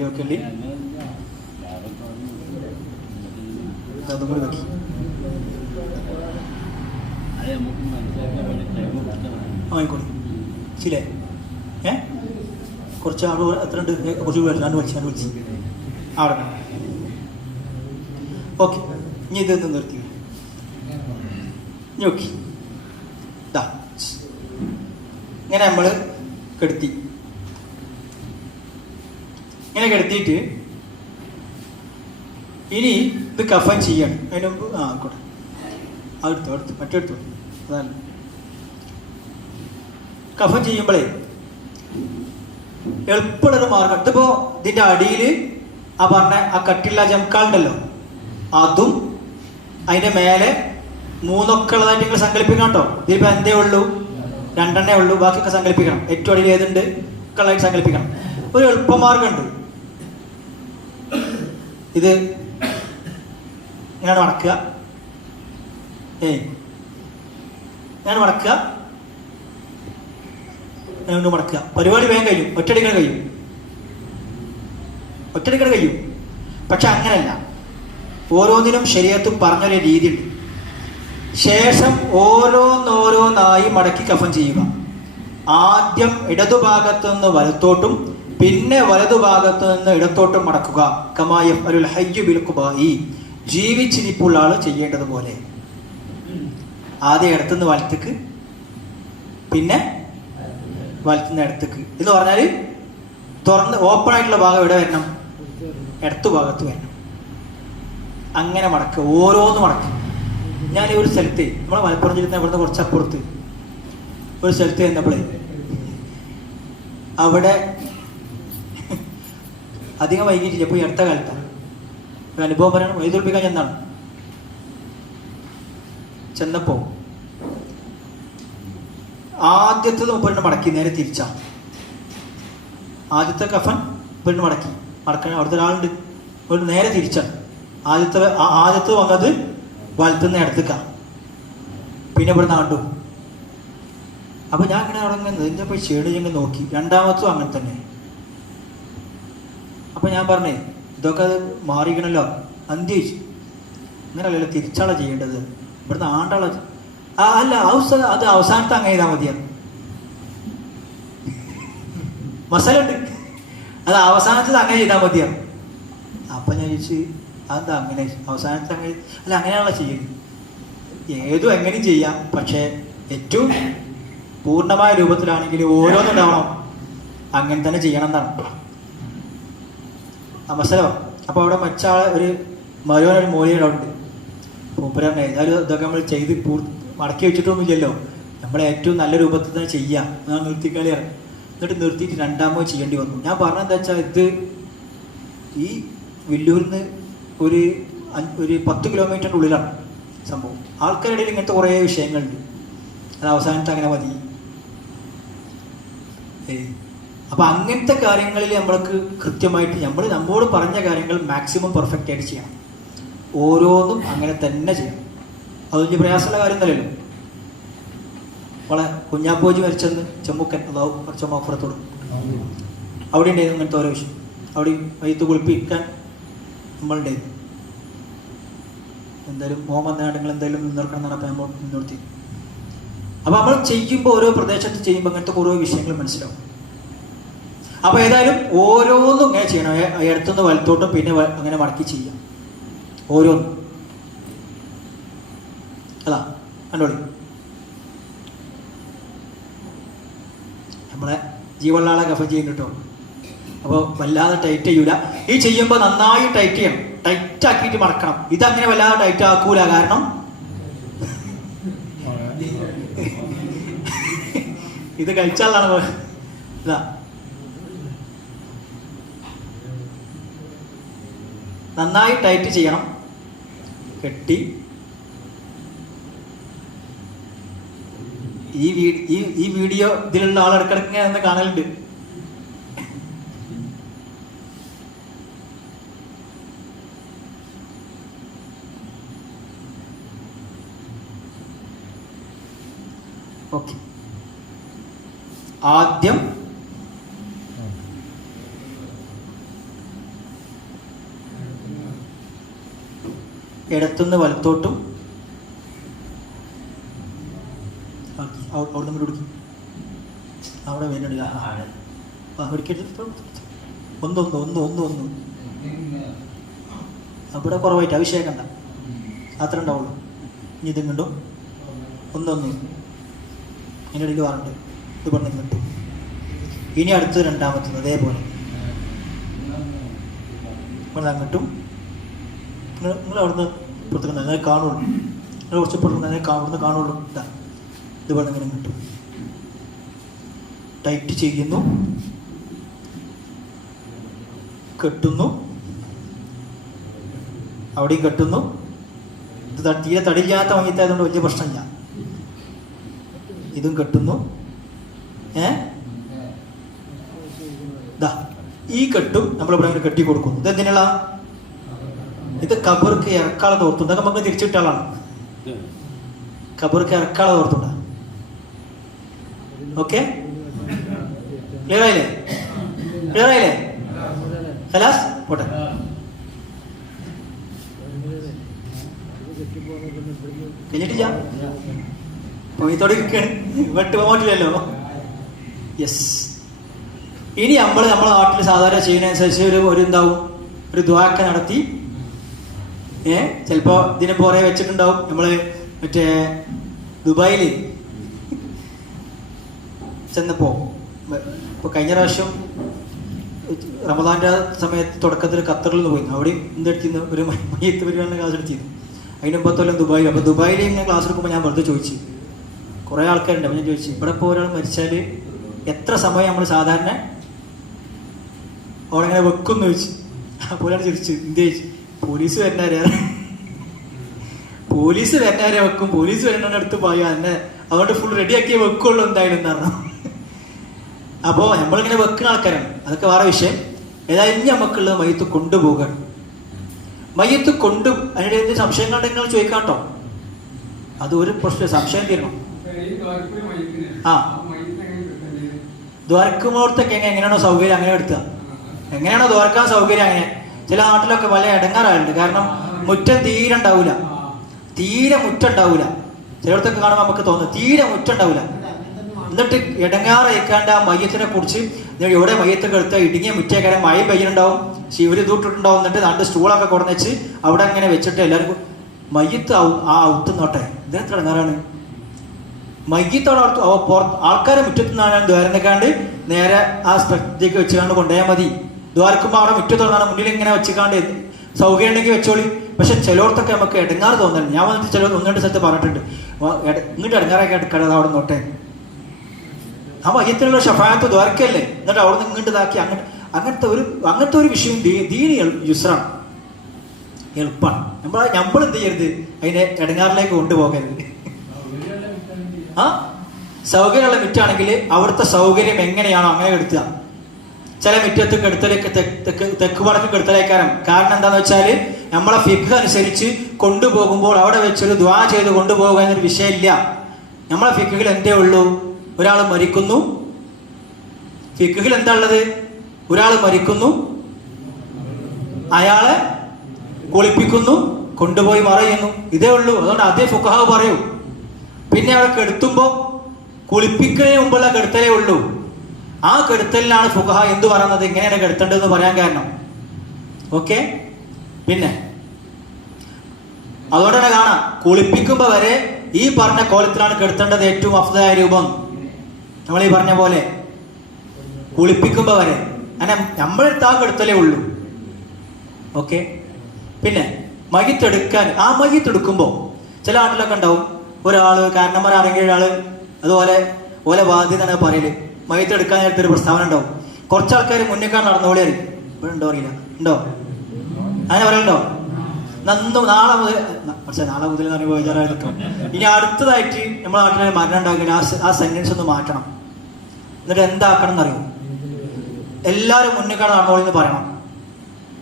വെക്കല് അതും കൂടി വെക്കി. ആയിക്കോട്ടെ ശരിയേ കുറച്ച് ആൾ എത്ര ഉണ്ട് കുറച്ച് രണ്ട് വിളിച്ച് അവിടെ ഓക്കെ ഇനി ഇതൊന്ന് നിർത്തി നോക്കി ഇങ്ങനെ നമ്മൾ കെടുത്തി ഇങ്ങനെ കെടുത്തിയിട്ട് ഇനി ഇത് കഫൻ ചെയ്യണം. അതിന് മുമ്പ് ആയിക്കോട്ടെ അടുത്തു മറ്റെടുത്തു അതല്ല കഫൻ ചെയ്യുമ്പോഴേ എളുപ്പമുള്ളൊരു മാർഗം. ഇതിപ്പോ ഇതിന്റെ അടിയിൽ ആ പറഞ്ഞ ആ കട്ടിയുള്ള ജംകാളുണ്ടല്ലോ അതും അതിന്റെ മേലെ മൂന്നൊക്കെ ഉള്ളതായിട്ട് നിങ്ങൾ സങ്കല്പിക്കണം കേട്ടോ. ഇതിലിപ്പോ എന്തേ ഉള്ളൂ, 2 എണ്ണേ ഉള്ളൂ, ബാക്കിയൊക്കെ സങ്കല്പിക്കണം. ഏറ്റവും അടിയിൽ ഏതുണ്ട് ഒക്കെ ഉള്ളതായിട്ട് സങ്കല്പിക്കണം. ഒരു എളുപ്പമാർഗമുണ്ട്. ഇത് ഇങ്ങനെ മടക്കുക, ഇങ്ങനെ മടക്കുക, കൊണ്ട് മടക്കുക. പരിപാടി വേഗം കഴിയും, ഒറ്റയടിക്കാൻ കഴിയും. പക്ഷെ അങ്ങനല്ല, ഓരോന്നിനും ശരീഅത്ത് പറഞ്ഞൊരു രീതിയുണ്ട്. ശേഷം ഓരോന്നോരോന്നായി മടക്കി കഫൻ ചെയ്യുക. ആദ്യം ഇടതുഭാഗത്തു നിന്ന് വലത്തോട്ടും പിന്നെ വലതുഭാഗത്തു നിന്ന് ഇടത്തോട്ടും മടക്കുക. കമാ യഫ്അലുൽ ഹയ്യു ബിൽ ഖുബാഇ, ജീവിച്ചിരിപ്പുള്ള ആള് ചെയ്യേണ്ടതുപോലെ. ആദ്യം ഇടത്തുനിന്ന് വലത്തേക്ക്, പിന്നെ വലത്തുനിന്ന് ഇടത്തേക്ക്. എന്ന് പറഞ്ഞാൽ തുറന്ന് ഓപ്പൺ ആയിട്ടുള്ള ഭാഗം എവിടെ വരണം? ഇടത്തു ഭാഗത്ത് വരണം. അങ്ങനെ മടക്കുക, ഓരോന്ന് മടക്കുക. ഞാൻ ഒരു സ്ഥലത്ത്, നമ്മളെ മലപ്പുറം ജില്ലയിൽ ഇവിടുന്ന് കുറച്ച് അപ്പുറത്ത് ഒരു സ്ഥലത്ത് ചെന്നപ്പോഴേ അവിടെ അധികം വൈകിട്ടില്ല. ഇപ്പോൾ ഈ അടുത്ത കാലത്താണ് ഒരു അനുഭവം പറയണം. വൈദ്യുൽപ്പിക്കാൻ ചെന്നപ്പോ ആദ്യത്തത് മുപ്പതിന് മടക്കി നേരെ തിരിച്ചാ. ആദ്യത്തെ കഫൻ മുപ്പതിന് മടക്കാൻ അവിടുത്തെ ഒരാളുണ്ട്, ഒരു നേരെ തിരിച്ചാണ്. ആദ്യത്തെ വന്നത് വലത്തുനിന്ന് ഇടത്തേക്കാ, പിന്നെ ഇവിടെ നാണ്ടു. അപ്പൊ ഞാൻ ഇങ്ങനെ അവിടെ ഇതിന്റെ പോയി ഷേഡ് ഞങ്ങൾ നോക്കി. രണ്ടാമത്തും അങ്ങനെ തന്നെ. അപ്പൊ ഞാൻ പറഞ്ഞേ ഇതൊക്കെ അത് മാറിക്കണല്ലോ, അന്ത്യോച്ചു ഇങ്ങനെയല്ലല്ലോ, തിരിച്ചാളാ ചെയ്യേണ്ടത്, ഇവിടുന്ന് ആണ്ടാളാ. അല്ല അത് അവസാനത്തെ അങ്ങനെ ചെയ്താൽ മതിയാണ്. മസാല ഉണ്ട്, അത് അവസാനത്തത് അങ്ങനെ ചെയ്താൽ മതിയാണ്. അപ്പൊ ഞാൻ ചോദിച്ചു അതെന്താ അങ്ങനെ അവസാനത്തെ അങ്ങനെ? അല്ല അങ്ങനെയാണല്ലോ ചെയ്യുന്നത്. ഏതും എങ്ങനെയും ചെയ്യാം, പക്ഷെ ഏറ്റവും പൂർണ്ണമായ രൂപത്തിലാണെങ്കിൽ ഓരോന്നുണ്ടാവണം, അങ്ങനെ തന്നെ ചെയ്യണം എന്നാണ് ആ മസാല. അപ്പൊ അവിടെ മറ്റാളെ ഒരു മരോനൊരു മോലിയുടെ ഉണ്ട്. മൂപ്പരാണ് ഏതായാലും ഇതൊക്കെ നമ്മൾ ചെയ്ത് മടക്കി വെച്ചിട്ടൊന്നുമില്ലല്ലോ, നമ്മൾ ഏറ്റവും നല്ല രൂപത്തിൽ തന്നെ ചെയ്യാം എന്നാണ് നിർത്തിക്കളിയാണ്. എന്നിട്ട് നിർത്തിയിട്ട് രണ്ടാമത് ചെയ്യേണ്ടി വന്നു. ഞാൻ പറഞ്ഞെന്താ വെച്ചാൽ ഇത് ഈ വില്ലൂരിൽ നിന്ന് ഒരു 10 കിലോമീറ്ററിൻ്റെ ഉള്ളിലാണ് സംഭവം. ആൾക്കാരുടെ ഇടയിൽ ഇങ്ങനത്തെ കുറേ വിഷയങ്ങളുണ്ട്. അത് അവസാനത്തെ അങ്ങനെ മതി. അപ്പൊ അങ്ങനത്തെ കാര്യങ്ങളിൽ നമ്മൾക്ക് കൃത്യമായിട്ട് നമ്മോട് പറഞ്ഞ കാര്യങ്ങൾ മാക്സിമം പെർഫെക്റ്റ് ആയിട്ട് ചെയ്യണം. ഓരോന്നും അങ്ങനെ തന്നെ ചെയ്യണം. അതൊന്നും പ്രയാസമുള്ള കാര്യം തന്നെയല്ലോ. കുഞ്ഞാപ്പോജി മരിച്ചെന്ന് ചെമ്മുക്കൻ ചെമ്മപ്പുറത്തോട് അവിടെ ഉണ്ടായിരുന്നു അങ്ങനത്തെ ഓരോ വിഷയം. അവിടെ വൈത്ത് കുളിപ്പിക്കാൻ നമ്മളുണ്ടായിരുന്നു. എന്തായാലും മോഹമ്മദ് എന്തായാലും നിന്നോർക്കണം എന്നാണ് അപ്പം നമ്മൾ മുൻനിർത്തി. അപ്പം നമ്മൾ ചെയ്യുമ്പോൾ ഓരോ പ്രദേശത്ത് ചെയ്യുമ്പോൾ അങ്ങനത്തെ ഓരോ വിഷയങ്ങൾ മനസ്സിലാവും. അപ്പം ഏതായാലും ഓരോന്നും ഇങ്ങനെ ചെയ്യണം. ഇടത്തുനിന്ന് വലത്തോട്ടും പിന്നെ അങ്ങനെ മടക്കി ചെയ്യാം ഓരോന്നും. അതാ കണ്ടോളി, നമ്മളെ ജീവള്ളാളെ കഫൻ ചെയ്യും കേട്ടോ. അപ്പോൾ വല്ലാതെ ടൈറ്റ് ചെയ്യൂല. ഈ ചെയ്യുമ്പോൾ നന്നായി ടൈറ്റ് ചെയ്യണം, ടൈറ്റ് ആക്കിയിട്ട് മടക്കണം. ഇതങ്ങനെ വല്ലാതെ ടൈറ്റ് ആക്കൂല, കാരണം ഇത് കഴിച്ചാലാണ്. ഇതാ നന്നായി ടൈറ്റ് ചെയ്യണം, കെട്ടി. ഈ വീഡിയോ ഇതിലുള്ള ആളിടക്കിടക്ക് എന്ന് കാണലുണ്ട്. ഓക്കെ, ആദ്യം ഇടത്തുനിന്ന് വലത്തോട്ടും അവിടെ നിന്ന് പിടിക്കും, അവിടെ വേണ്ടി പിടിക്കരുത്. ഒന്ന് അവിടെ കുറവായിട്ട് അഭിഷേകണ്ട, അത്ര ഉണ്ടാവുള്ളൂ. ഇനി ഇതും കണ്ടും ഒന്ന് അതിൻ്റെ ഇടയിൽ വാറുണ്ട്, ഇത് പറഞ്ഞു കിട്ടും. ഇനി അടുത്ത് രണ്ടാമത്തത് അതേപോലെ അങ്ങോട്ടും നിങ്ങൾ അവിടുന്ന് പുറത്തേക്ക് നന്നായി കാണുള്ളൂ, നിങ്ങൾ കുറച്ച് പുറത്ത് നന്നായി അവിടുന്ന് കാണുള്ളൂ. ഇത് പറഞ്ഞ ഇങ്ങനെ കിട്ടും. ടൈറ്റ് ചെയ്യുന്നു, കെട്ടുന്നു, അവിടെയും കെട്ടുന്നു. ഇത് തീരെ തടിയില്ലാത്ത മയ്യത്തായതുകൊണ്ട് വലിയ പ്രശ്നമില്ല. ഇതും കെട്ടുന്നു. ഈ കെട്ടും നമ്മളിവിടെ അങ്ങനെ കെട്ടി കൊടുക്കുന്നു. ഇതെന്തിനുള്ള? ഇത് കബർക്ക് ഇറക്കാളെ തോർത്തുണ്ട്. അതൊക്കെ നമുക്ക് തിരിച്ചിട്ട ആളാണ്. കബർക്ക് ഇറക്കാളെ തോർത്തുണ്ട. ഓക്കെ, ക്ലിയർ ആയില്ലേ? ഖലാസ് പോട്ടെ. കഴിഞ്ഞിട്ടില്ല, പോയിത്തോടെ ഇരിക്കുകയാണ്, വെട്ട് പോകാൻ. യെസ്. ഇനി നമ്മളെ നാട്ടിൽ സാധാരണ ചെയ്യുന്നതനുസരിച്ച് ഒരു എന്താവും, ഒരു ദ്വാക്ക നടത്തി ചിലപ്പോൾ ഇതിനെ പുറകെ വെച്ചിട്ടുണ്ടാവും. നമ്മള് മറ്റേ ദുബായിൽ ചെന്നപ്പോ ഇപ്പൊ കഴിഞ്ഞ പ്രാവശ്യം റമദാന്റെ സമയത്ത് തുടക്കത്തിൽ ഖത്തറിൽ നിന്ന് പോയി. അവിടെയും എന്തെടുത്തിരുന്നു, ഒരു മയ്യത്ത് പരിപാടിയുടെ ക്ലാസ് എടുത്തിരുന്നു. അതിന് മുമ്പത്തൊല്ലം ദുബായിൽ. അപ്പോൾ ദുബായിൽ ഇങ്ങനെ ക്ലാസ് എടുക്കുമ്പോൾ ഞാൻ വെറുതെ ചോദിച്ചു, കുറേ ആൾക്കാരുണ്ട്. അപ്പോൾ ഞാൻ ചോദിച്ചു, ഇവിടെ ഇപ്പോൾ ഒരാൾ മരിച്ചാൽ എത്ര സമയം നമ്മൾ സാധാരണ അവിടെ ഇങ്ങനെ വെക്കും എന്ന് ചോദിച്ചു. അപ്പോൾ ഒരാൾ ചോദിച്ചു, എന്ത് ചോദിച്ചു? പോലീസ് വരുന്നവരെ വെക്കും, പോലീസ് വരുന്നവരുടെ അടുത്ത് പോയോ എന്നെ അതുകൊണ്ട് ഫുൾ റെഡിയാക്കിയേ വെക്കുള്ളൂ എന്തായാലും എന്നാണ്. അപ്പോൾ നമ്മളിങ്ങനെ വെക്കുന്ന ആൾക്കാരാണ്, അതൊക്കെ വേറെ വിഷയം. ഏതായാലും ഇനി നമുക്കുള്ളത് മയ്യത്ത് കൊണ്ടുപോകണം. മയ്യത്ത് അതിൻ്റെ എന്ത് സംശയങ്ങളുണ്ട് നിങ്ങൾ ചോദിക്കാം കേട്ടോ. അത് ഒരു പ്രശ്നം, സംശയം തീരണം. ദ്വാരക്കുമ്പോഴത്തേക്ക് എങ്ങനെയാണോ സൗകര്യം അങ്ങനെ എടുക്കുക, എങ്ങനെയാണോ ദ്വാരക്കാൻ സൗകര്യം അങ്ങനെ. ചില നാട്ടിലൊക്കെ വളരെ ഇടങ്ങാറായിട്ടുണ്ട്. കാരണം മുറ്റം തീരെ ഉണ്ടാവില്ല, മുറ്റം ഉണ്ടാവില്ല. ചിലയിടത്തൊക്കെ കാണുമ്പോൾ നമുക്ക് തോന്നും തീരെ മുറ്റം ഉണ്ടാവില്ല. എന്നിട്ട് ഇടങ്ങാറയക്കാണ്ട് ആ മയ്യത്തിനെ കുറിച്ച് എവിടെ മയ്യത്തൊക്കെ എടുത്താൽ ഇടുങ്ങിയ മുറ്റേക്കാരം മഴ പെയ്യുന്നുണ്ടാവും, ശിവര് തൂട്ടിട്ടുണ്ടാവും. എന്നിട്ട് രണ്ട് സ്റ്റൂളൊക്കെ കൊടുന്നേച്ച് അവിടെ അങ്ങനെ വെച്ചിട്ട് എല്ലാവർക്കും മയ്യത്ത് ഔത്തുന്നോട്ടെ. ഇതിനെത്ര ഇടങ്ങാറാണ്. മയ്യത്തോടെ ആൾക്കാരെ മുറ്റത്തു നിന്നാണ് ദ്വാരക്കാണ്ട് നേരെ ആ സ്ഥലത്തേക്ക് വെച്ചുകൊണ്ട് കൊണ്ടുപോയാൽ മതി. ദ്വാരക്കുമ്പോൾ അവിടെ മുറ്റത്തോടാണ് മുന്നിൽ ഇങ്ങനെ വെച്ചുകാണ്ട് സൗകര്യം ഉണ്ടെങ്കിൽ വെച്ചോളി. പക്ഷെ ചിലയിടത്തൊക്കെ നമുക്ക് ഇടങ്ങാറ് തോന്നണം. ഞാൻ വന്നിട്ട് ചില ഒന്ന് രണ്ട് സ്ഥലത്ത് പറഞ്ഞിട്ടുണ്ട്, ഇങ്ങോട്ട് ഇടങ്ങാറൊക്കെ എടുക്കാതെ അവിടെ നോട്ടെ. ആ മയ്യത്തിനുള്ള ഷഫായത്ത് ദ്വാരക്കല്ലേ, എന്നിട്ട് അവിടെ നിന്ന് ഇങ്ങോട്ട് ഇതാക്കി അങ്ങനത്തെ ഒരു വിഷയം ദീനി യുസ്രാണ്, എളുപ്പമാണ്. നമ്മൾ എന്ത് ചെയ്യരുത്, അതിനെ ഇടങ്ങാറിലേക്ക് കൊണ്ടുപോകരുത്. സൗകര്യമുള്ള മിറ്റാണെങ്കിൽ അവിടുത്തെ സൗകര്യം എങ്ങനെയാണോ അങ്ങനെ എടുത്തുക. ചില മിറ്റത്ത് കെടുത്തലേക്ക് തെക്ക് വടക്ക് കെടുത്തലേക്കാരം. കാരണം എന്താണെന്ന് വെച്ചാൽ നമ്മളെ ഫിഖ് അനുസരിച്ച് കൊണ്ടുപോകുമ്പോൾ അവിടെ വെച്ചൊരു ദ്വാ ചെയ്ത് കൊണ്ടുപോകുക എന്നൊരു വിഷയമില്ല. നമ്മളെ ഫിഖിൽ എന്തേ ഉള്ളൂ, ഒരാൾ മരിക്കുന്നു, ഫിഖിൽ എന്താ ഉള്ളത്, ഒരാൾ മരിക്കുന്നു, അയാളെ കുളിപ്പിക്കുന്നു, കൊണ്ടുപോയി മറയുന്നു, ഇതേ ഉള്ളൂ. അതുകൊണ്ട് അതേ ഫുഖഹാ പറയൂ. പിന്നെ അവിടെ കെടുത്തുമ്പോൾ കുളിപ്പിക്കുന്നതിന് മുമ്പുള്ള കെടുത്തലേ ഉള്ളൂ. ആ കെടുത്തലിനാണ് ഫുഖഹാ എന്ത് പറയുന്നത്, ഇങ്ങനെയാണ് കെടുത്തേണ്ടതെന്ന് പറയാൻ കാരണം. ഓക്കെ, പിന്നെ അതുകൊണ്ട് തന്നെ കാണാം, കുളിപ്പിക്കുമ്പോൾ വരെ ഈ പറഞ്ഞ കോലത്തിലാണ് കെടുത്തേണ്ടത് ഏറ്റവും അഫ്ദലായ രൂപം. നമ്മൾ ഈ പറഞ്ഞ പോലെ കുളിപ്പിക്കുമ്പോൾ വരെ അങ്ങനെ നമ്മളെടുത്ത് ആ കെടുത്തലേ ഉള്ളൂ. ഓക്കെ, പിന്നെ മയ്യത്തെടുക്കാൻ ആ മയ്യത്തെടുക്കുമ്പോൾ ചില നാട്ടിലൊക്കെ ഉണ്ടാവും ഒരാള് കാരണന്മാരാണെങ്കിൽ ഒരാള് അതുപോലെ ഓലെ ബാധ്യതയാണ് പറയല്. മയ്യത്തെടുക്കാൻ നേരത്തൊരു പ്രസ്താവന ഉണ്ടാവും. കുറച്ചാൾക്കാർ മുന്നേക്കാൾ നടന്നോളി അറിയും. ഇവിടെ ഉണ്ടോ അറിയില്ല, ഉണ്ടോ അങ്ങനെ പറയലുണ്ടോ? നാളെ മുതൽ എന്ന് പറയുമ്പോൾ വിചാരം നിൽക്കും. ഇനി അടുത്തതായിട്ട് നമ്മുടെ നാട്ടിൽ മരണം ഉണ്ടാക്കില്ല, ആ സെന്റൻസ് ഒന്ന് മാറ്റണം. എന്നിട്ട് എന്താക്കണം എന്നറിയും, എല്ലാവരും മുന്നേക്കാൾ നടന്നോളി എന്ന് പറയണം.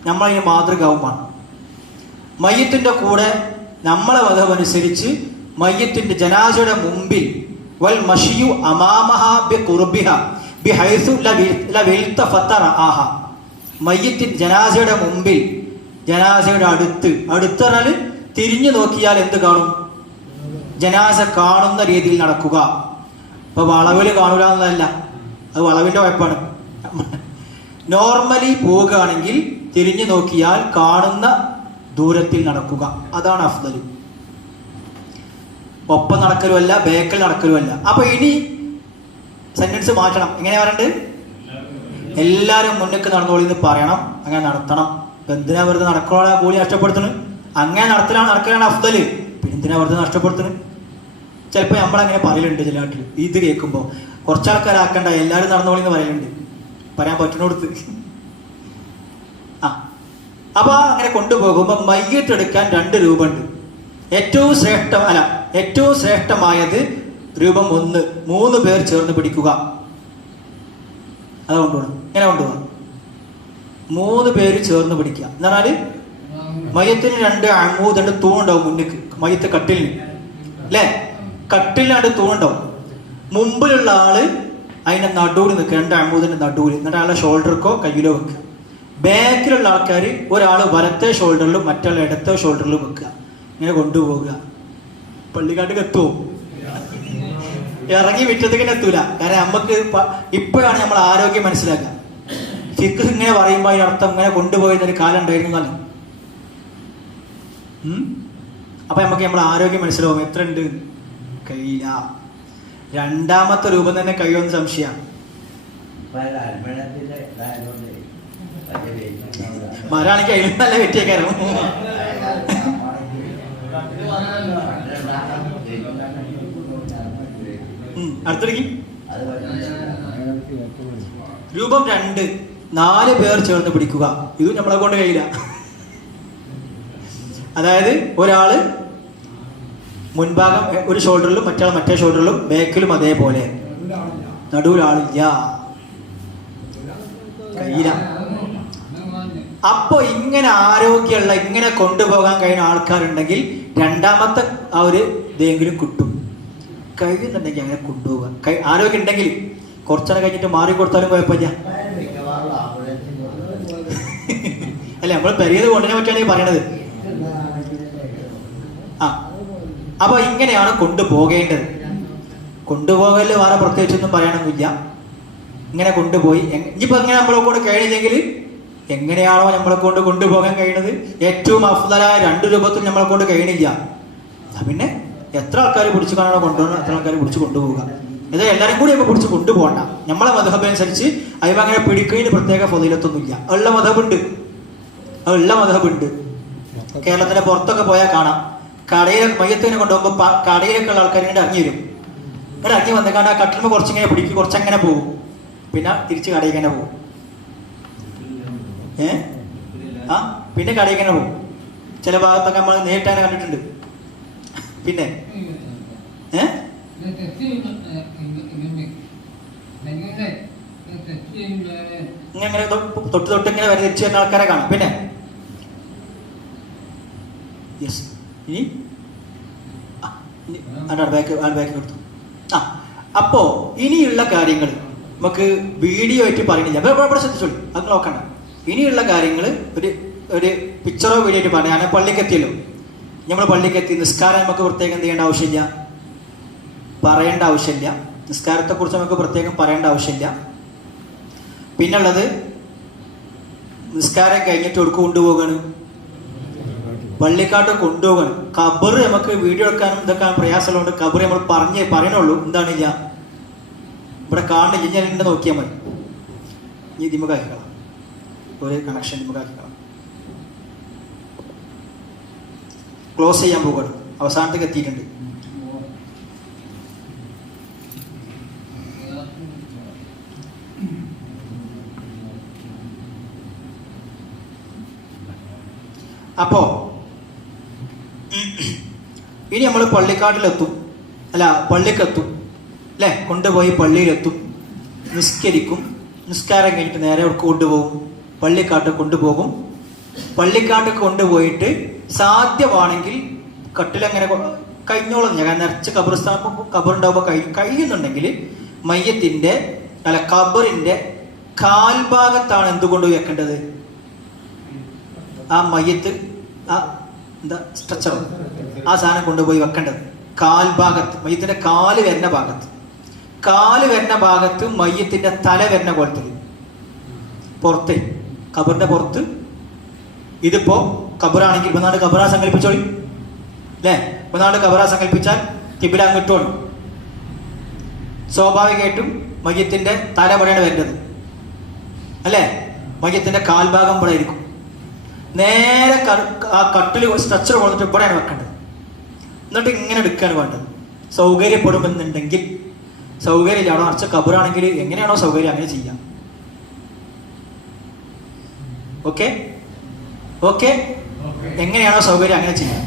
നമ്മളതിന് മാതൃകാവുമാണ്. മയ്യത്തിന്റെ കൂടെ നമ്മളെ മതമനുസരിച്ച് മയ്യത്തിന്റെ ജനാസയുടെ മുമ്പിൽ വൽ മഷിയു അമാമഹാ ബിഖുർബിഹ ബിഹൈസു ലവിൽതഫത റആഹ. മയ്യത്തിന്റെ ജനാസയുടെ മുമ്പിൽ, ജനാസയുടെ അടുത്ത് പറഞ്ഞാൽ തിരിഞ്ഞു നോക്കിയാൽ എന്ത് കാണും, ജനാസ കാണുന്ന രീതിയിൽ നടക്കുക. ഇപ്പൊ വളവിൽ കാണൂല എന്നല്ല, അത് വളവിന്റെ കുഴപ്പമാണ്. നോർമലി പോവുകയാണെങ്കിൽ തിരിഞ്ഞു നോക്കിയാൽ കാണുന്ന ദൂരത്തിൽ നടക്കുക, അതാണ് അഫ്ദൽ. ഒപ്പം നടക്കലുമല്ല, ബേക്കൽ നടക്കലുമല്ല. അപ്പൊ ഇനി സെന്റൻസ് മാറ്റണം. എങ്ങനെയാ പറയണ്ട്? എല്ലാരും മുന്നേക്ക് നടന്നോളി എന്ന് പറയണം. അങ്ങനെ നടത്തണം. എന്തിനാ വെറുതെ നടക്കണ കൂലി നഷ്ടപ്പെടുത്തുന്നത്? അങ്ങനെ നടക്കലാണ് അഫ്ദൽ. പിന്നെ എന്തിനാ വെറുതെ നഷ്ടപ്പെടുത്തുന്നത്? ചിലപ്പോൾ നമ്മളങ്ങനെ പറയലുണ്ട് ചില നാട്ടിൽ. ഇത് കേൾക്കുമ്പോൾ കുറച്ചാൾക്കാരാക്കണ്ട, എല്ലാവരും നടന്നോളി എന്ന് പറയലുണ്ട്, പറയാൻ പറ്റുന്നോടത്ത്. അപ്പൊ അങ്ങനെ കൊണ്ടുപോകുമ്പോൾ മയ്യത്ത് എടുക്കാൻ 2 രൂപമുണ്ട്. ഏറ്റവും ശ്രേഷ്ഠമായത് രൂപം 1, 3 പേർ ചേർന്ന് പിടിക്കുക. അത് കൊണ്ടുപോകണം. ഇങ്ങനെ കൊണ്ടുപോകാം. 3 പേര് ചേർന്ന് പിടിക്കുക എന്ന് പറഞ്ഞാല് മയ്യത്തിന് 2 അമൂദ്, 2 തൂണുണ്ടാവും മുന്നിക്ക്. മയ്യത്ത് കട്ടിലിന് അല്ലേ, കട്ടിലിന് തൂണുണ്ടാവും. മുമ്പിലുള്ള ആള് അതിന്റെ നടുവിൽ നിൽക്കുക, 2 അമൂദിന്റെ നടുവിൽ. എന്നിട്ട് ആളുടെ ഷോൾഡർക്കോ കയ്യിലോ വെക്കുക. ബാക്കിലുള്ള ആൾക്കാർ ഒരാൾ വലത്തെ ഷോൾഡറിലും മറ്റാൾ ഇടത്തെ ഷോൾഡറിലും വെക്കുക. ഇങ്ങനെ കൊണ്ടുപോകുക. പള്ളിക്കാട്ടിൽ എത്തുമോ? ഇറങ്ങി വിറ്റത്തേക്കിന് എത്തൂല. കാരണം നമുക്ക് ഇപ്പോഴാണ് നമ്മൾ ആരോഗ്യം മനസ്സിലാക്കുക. ഫിഖ് ഇങ്ങനെ പറയുമ്പോൾ അതിനർത്ഥം ഇങ്ങനെ കൊണ്ടുപോയിരുന്നൊരു കാലം ഉണ്ടായിരുന്നു എന്നല്ല. അപ്പൊ നമുക്ക് നമ്മൾ ആരോഗ്യം മനസ്സിലാവും. എത്ര ഉണ്ട്? കഴിയില്ല. 2ാമത്തെ രൂപം തന്നെ കഴിയുമെന്ന് സംശയമാണ്. മരാണെങ്കിൽ അതിലും നല്ല വെറ്റിയേക്കാരം. അടുത്തിടയ്ക്ക് രൂപം 2, 4 പേർ ചേർന്ന് പിടിക്കുക. ഇത് നമ്മളെ കൊണ്ട് കഴിയില്ല. അതായത് ഒരാള് മുൻഭാഗം ഒരു ഷോൾഡറിലും മറ്റാൾ മറ്റേ ഷോൾഡറിലും ബാക്കിലും അതേപോലെ. നടുവിലാളില്ല, കഴിയില്ല. അപ്പൊ ഇങ്ങനെ ആരോഗ്യമുള്ള, ഇങ്ങനെ കൊണ്ടുപോകാൻ കഴിയുന്ന ആൾക്കാരുണ്ടെങ്കിൽ 2ാമത്തെ ആ ഒരു ഇതെങ്കിലും കിട്ടും. കഴിയുന്നുണ്ടെങ്കിൽ അങ്ങനെ കൊണ്ടുപോകാൻ ആരോഗ്യം ഉണ്ടെങ്കിൽ. കുറച്ചെണ്ണം കഴിഞ്ഞിട്ട് മാറിക്കൊടുത്താലും കുഴപ്പമില്ല. അല്ല, നമ്മൾ പെരിയത് കൊണ്ടുവരാൻ പറ്റുകയാണ് ഈ പറയണത്. അപ്പൊ ഇങ്ങനെയാണ് കൊണ്ടുപോകേണ്ടത്. കൊണ്ടുപോകല് വേറെ പ്രത്യേകിച്ചൊന്നും പറയാനൊന്നുമില്ല. ഇങ്ങനെ കൊണ്ടുപോയി ഇനിയിപ്പോ ഇങ്ങനെ നമ്മളെ കൊണ്ട് കഴിയില്ലെങ്കിൽ എങ്ങനെയാണോ നമ്മളെ കൊണ്ട് കൊണ്ടുപോകാൻ കഴിയുന്നത്, ഏറ്റവും അഫ്ദലായ 2 രൂപത്തിൽ നമ്മളെ കൊണ്ട് കഴിയണില്ല, പിന്നെ എത്ര ആൾക്കാർ പിടിച്ചു കാണാനോ കൊണ്ടുപോകണം, എത്ര ആൾക്കാർ പിടിച്ച് കൊണ്ടുപോകുക. ഇത് എല്ലാവരും കൂടി ഒക്കെ പിടിച്ച് കൊണ്ടുപോകണ്ട. നമ്മളെ മദ്ഹബ് അനുസരിച്ച് അതിന് അങ്ങനെ പിടിക്കുന്നതിന് പ്രത്യേക ഫളീലത്തൊന്നുമില്ല. ഉള്ള മദ്ഹബുണ്ട്. കേരളത്തിന്റെ പുറത്തൊക്കെ പോയാൽ കാണാം. കടയിൽ മയ്യത്തിനെ കൊണ്ടുപോകുമ്പോൾ കടയിലൊക്കെ ഉള്ള ആൾക്കാർ ഇങ്ങോട്ട് ഇറങ്ങി വരും. ഇങ്ങോട്ട് ഇറങ്ങി വന്നിക്കാണ്ട് ആ കട്ടിലുമ്പോൾ കുറച്ചിങ്ങനെ പിടിക്കും, കുറച്ചങ്ങനെ പോകും, പിന്നെ തിരിച്ച് കടയിൽ തന്നെ പോകും. പിന്നെ കടയിൽ തന്നെ പോകും. ചില ഭാഗത്തൊക്കെ നമ്മൾ നേരിട്ടാണ് കണ്ടിട്ടുണ്ട്. പിന്നെ ഇങ്ങനെ തൊട്ട് ഇങ്ങനെ വരെ തിരിച്ചു വരുന്ന ആൾക്കാരെ കാണാം. പിന്നെ യെസ്, ഇനി ബാക്ക് കൊടുത്തു. അപ്പോ ഇനിയുള്ള കാര്യങ്ങൾ നമുക്ക് വീഡിയോ ആയിട്ട് പറയുന്നില്ല. ഇവിടെ ശ്രദ്ധിച്ചോളൂ, അത് നോക്കണ്ട. ഇനിയുള്ള കാര്യങ്ങൾ ഒരു പിക്ചറോ വീഡിയോ ആയിട്ട് പറയാൻ. പള്ളിക്കെത്തിയല്ലോ, നമ്മൾ പള്ളിക്കെത്തി. നിസ്കാരം നമുക്ക് പ്രത്യേകം എന്ത് ചെയ്യേണ്ട ആവശ്യമില്ല, പറയേണ്ട ആവശ്യമില്ല. നിസ്കാരത്തെക്കുറിച്ച് നമുക്ക് പ്രത്യേകം പറയേണ്ട ആവശ്യമില്ല. പിന്നുള്ളത്, നിസ്കാരം കഴിഞ്ഞിട്ട് ഒടുക്ക് കൊണ്ടുപോകണം, പള്ളിക്കാട്ട് കൊണ്ടുപോകണം. ഖബർ നമുക്ക് വീഡിയോ എടുക്കാനും ഇതൊക്കെ പ്രയാസമുള്ളതുകൊണ്ട് ഖബർ നമ്മൾ പറയണുള്ളൂ. എന്താണില്ല, ഇവിടെ കാണുന്നില്ല. ഞാൻ എന്നെ നോക്കിയാൽ മതി. ഇനി ദിമുഖാക്കിക്കണം, ഒരു കണക്ഷൻ ദിമുഖാക്കിക്കണം. ക്ലോസ് ചെയ്യാൻ പോകണം. അവസാനത്തേക്ക് എത്തിയിട്ടുണ്ട്. അപ്പോ ഇനി നമ്മൾ പള്ളിക്കാട്ടിലെത്തും, പള്ളിക്കെത്തും അല്ലേ, കൊണ്ടുപോയി പള്ളിയിലെത്തും, നിസ്കരിക്കും. നിസ്കാരം കഴിഞ്ഞിട്ട് നേരെ അവിടെ കൊണ്ടുപോകും, പള്ളിക്കാട്ട് കൊണ്ടുപോകും. പള്ളിക്കാട്ട് കൊണ്ടുപോയിട്ട് സാധ്യമാണെങ്കിൽ കട്ടിലങ്ങനെ കഴിഞ്ഞോളം, ഞാൻ നിറച്ച് ഖബറുണ്ടാവുമ്പോൾ കഴിയുന്നുണ്ടെങ്കിൽ മയ്യത്തിന്റെ ഖബറിന്റെ കാൽഭാഗത്താണ് എന്തുകൊണ്ട് വെക്കേണ്ടത്, ആ മയ്യത്ത് സ്ട്രെച്ചർ, ആ സാധനം കൊണ്ടുപോയി വെക്കേണ്ടത് കാൽഭാഗത്ത്, മയ്യത്തിന്റെ കാല് വരുന്ന ഭാഗത്ത്. കാല് വരുന്ന ഭാഗത്ത് മയ്യത്തിന്റെ തല വരുന്ന കോലത്തിൽ പുറത്ത്, ഖബറിന്റെ പുറത്ത്. ഇതിപ്പോ ഖബറാണെങ്കിൽ ഇപ്പനാട് ഖബറാ സങ്കല്പിച്ചോളി അല്ലേ. ഇപ്പനാട് ഖബറാ സങ്കല്പിച്ചാൽ കിബില അങ്ങോട്ടുമാണ്. സ്വാഭാവികമായിട്ടും മയ്യത്തിന്റെ തല ഇവിടെയാണ് വരുന്നത് അല്ലേ. മയ്യത്തിന്റെ കാൽഭാഗം ഇവിടെ ആയിരിക്കും. നേരെ ആ കട്ടിൽ സ്ട്രക്ചർ കൊണ്ടിട്ട് ഇവിടെയാണ് വെക്കേണ്ടത്. എന്നിട്ട് ഇങ്ങനെ എടുക്കുകയാണ് വേണ്ടത്. സൗകര്യപ്പെടുമെന്നുണ്ടെങ്കിൽ സൗകര്യമില്ല, അവിടെ നിറച്ച ഖബറാണെങ്കിൽ എങ്ങനെയാണോ സൗകര്യം അങ്ങനെ ചെയ്യാം. ഓക്കെ ഓക്കെ, എങ്ങനെയാണോ സൗകര്യം അങ്ങനെ ചെയ്യാം.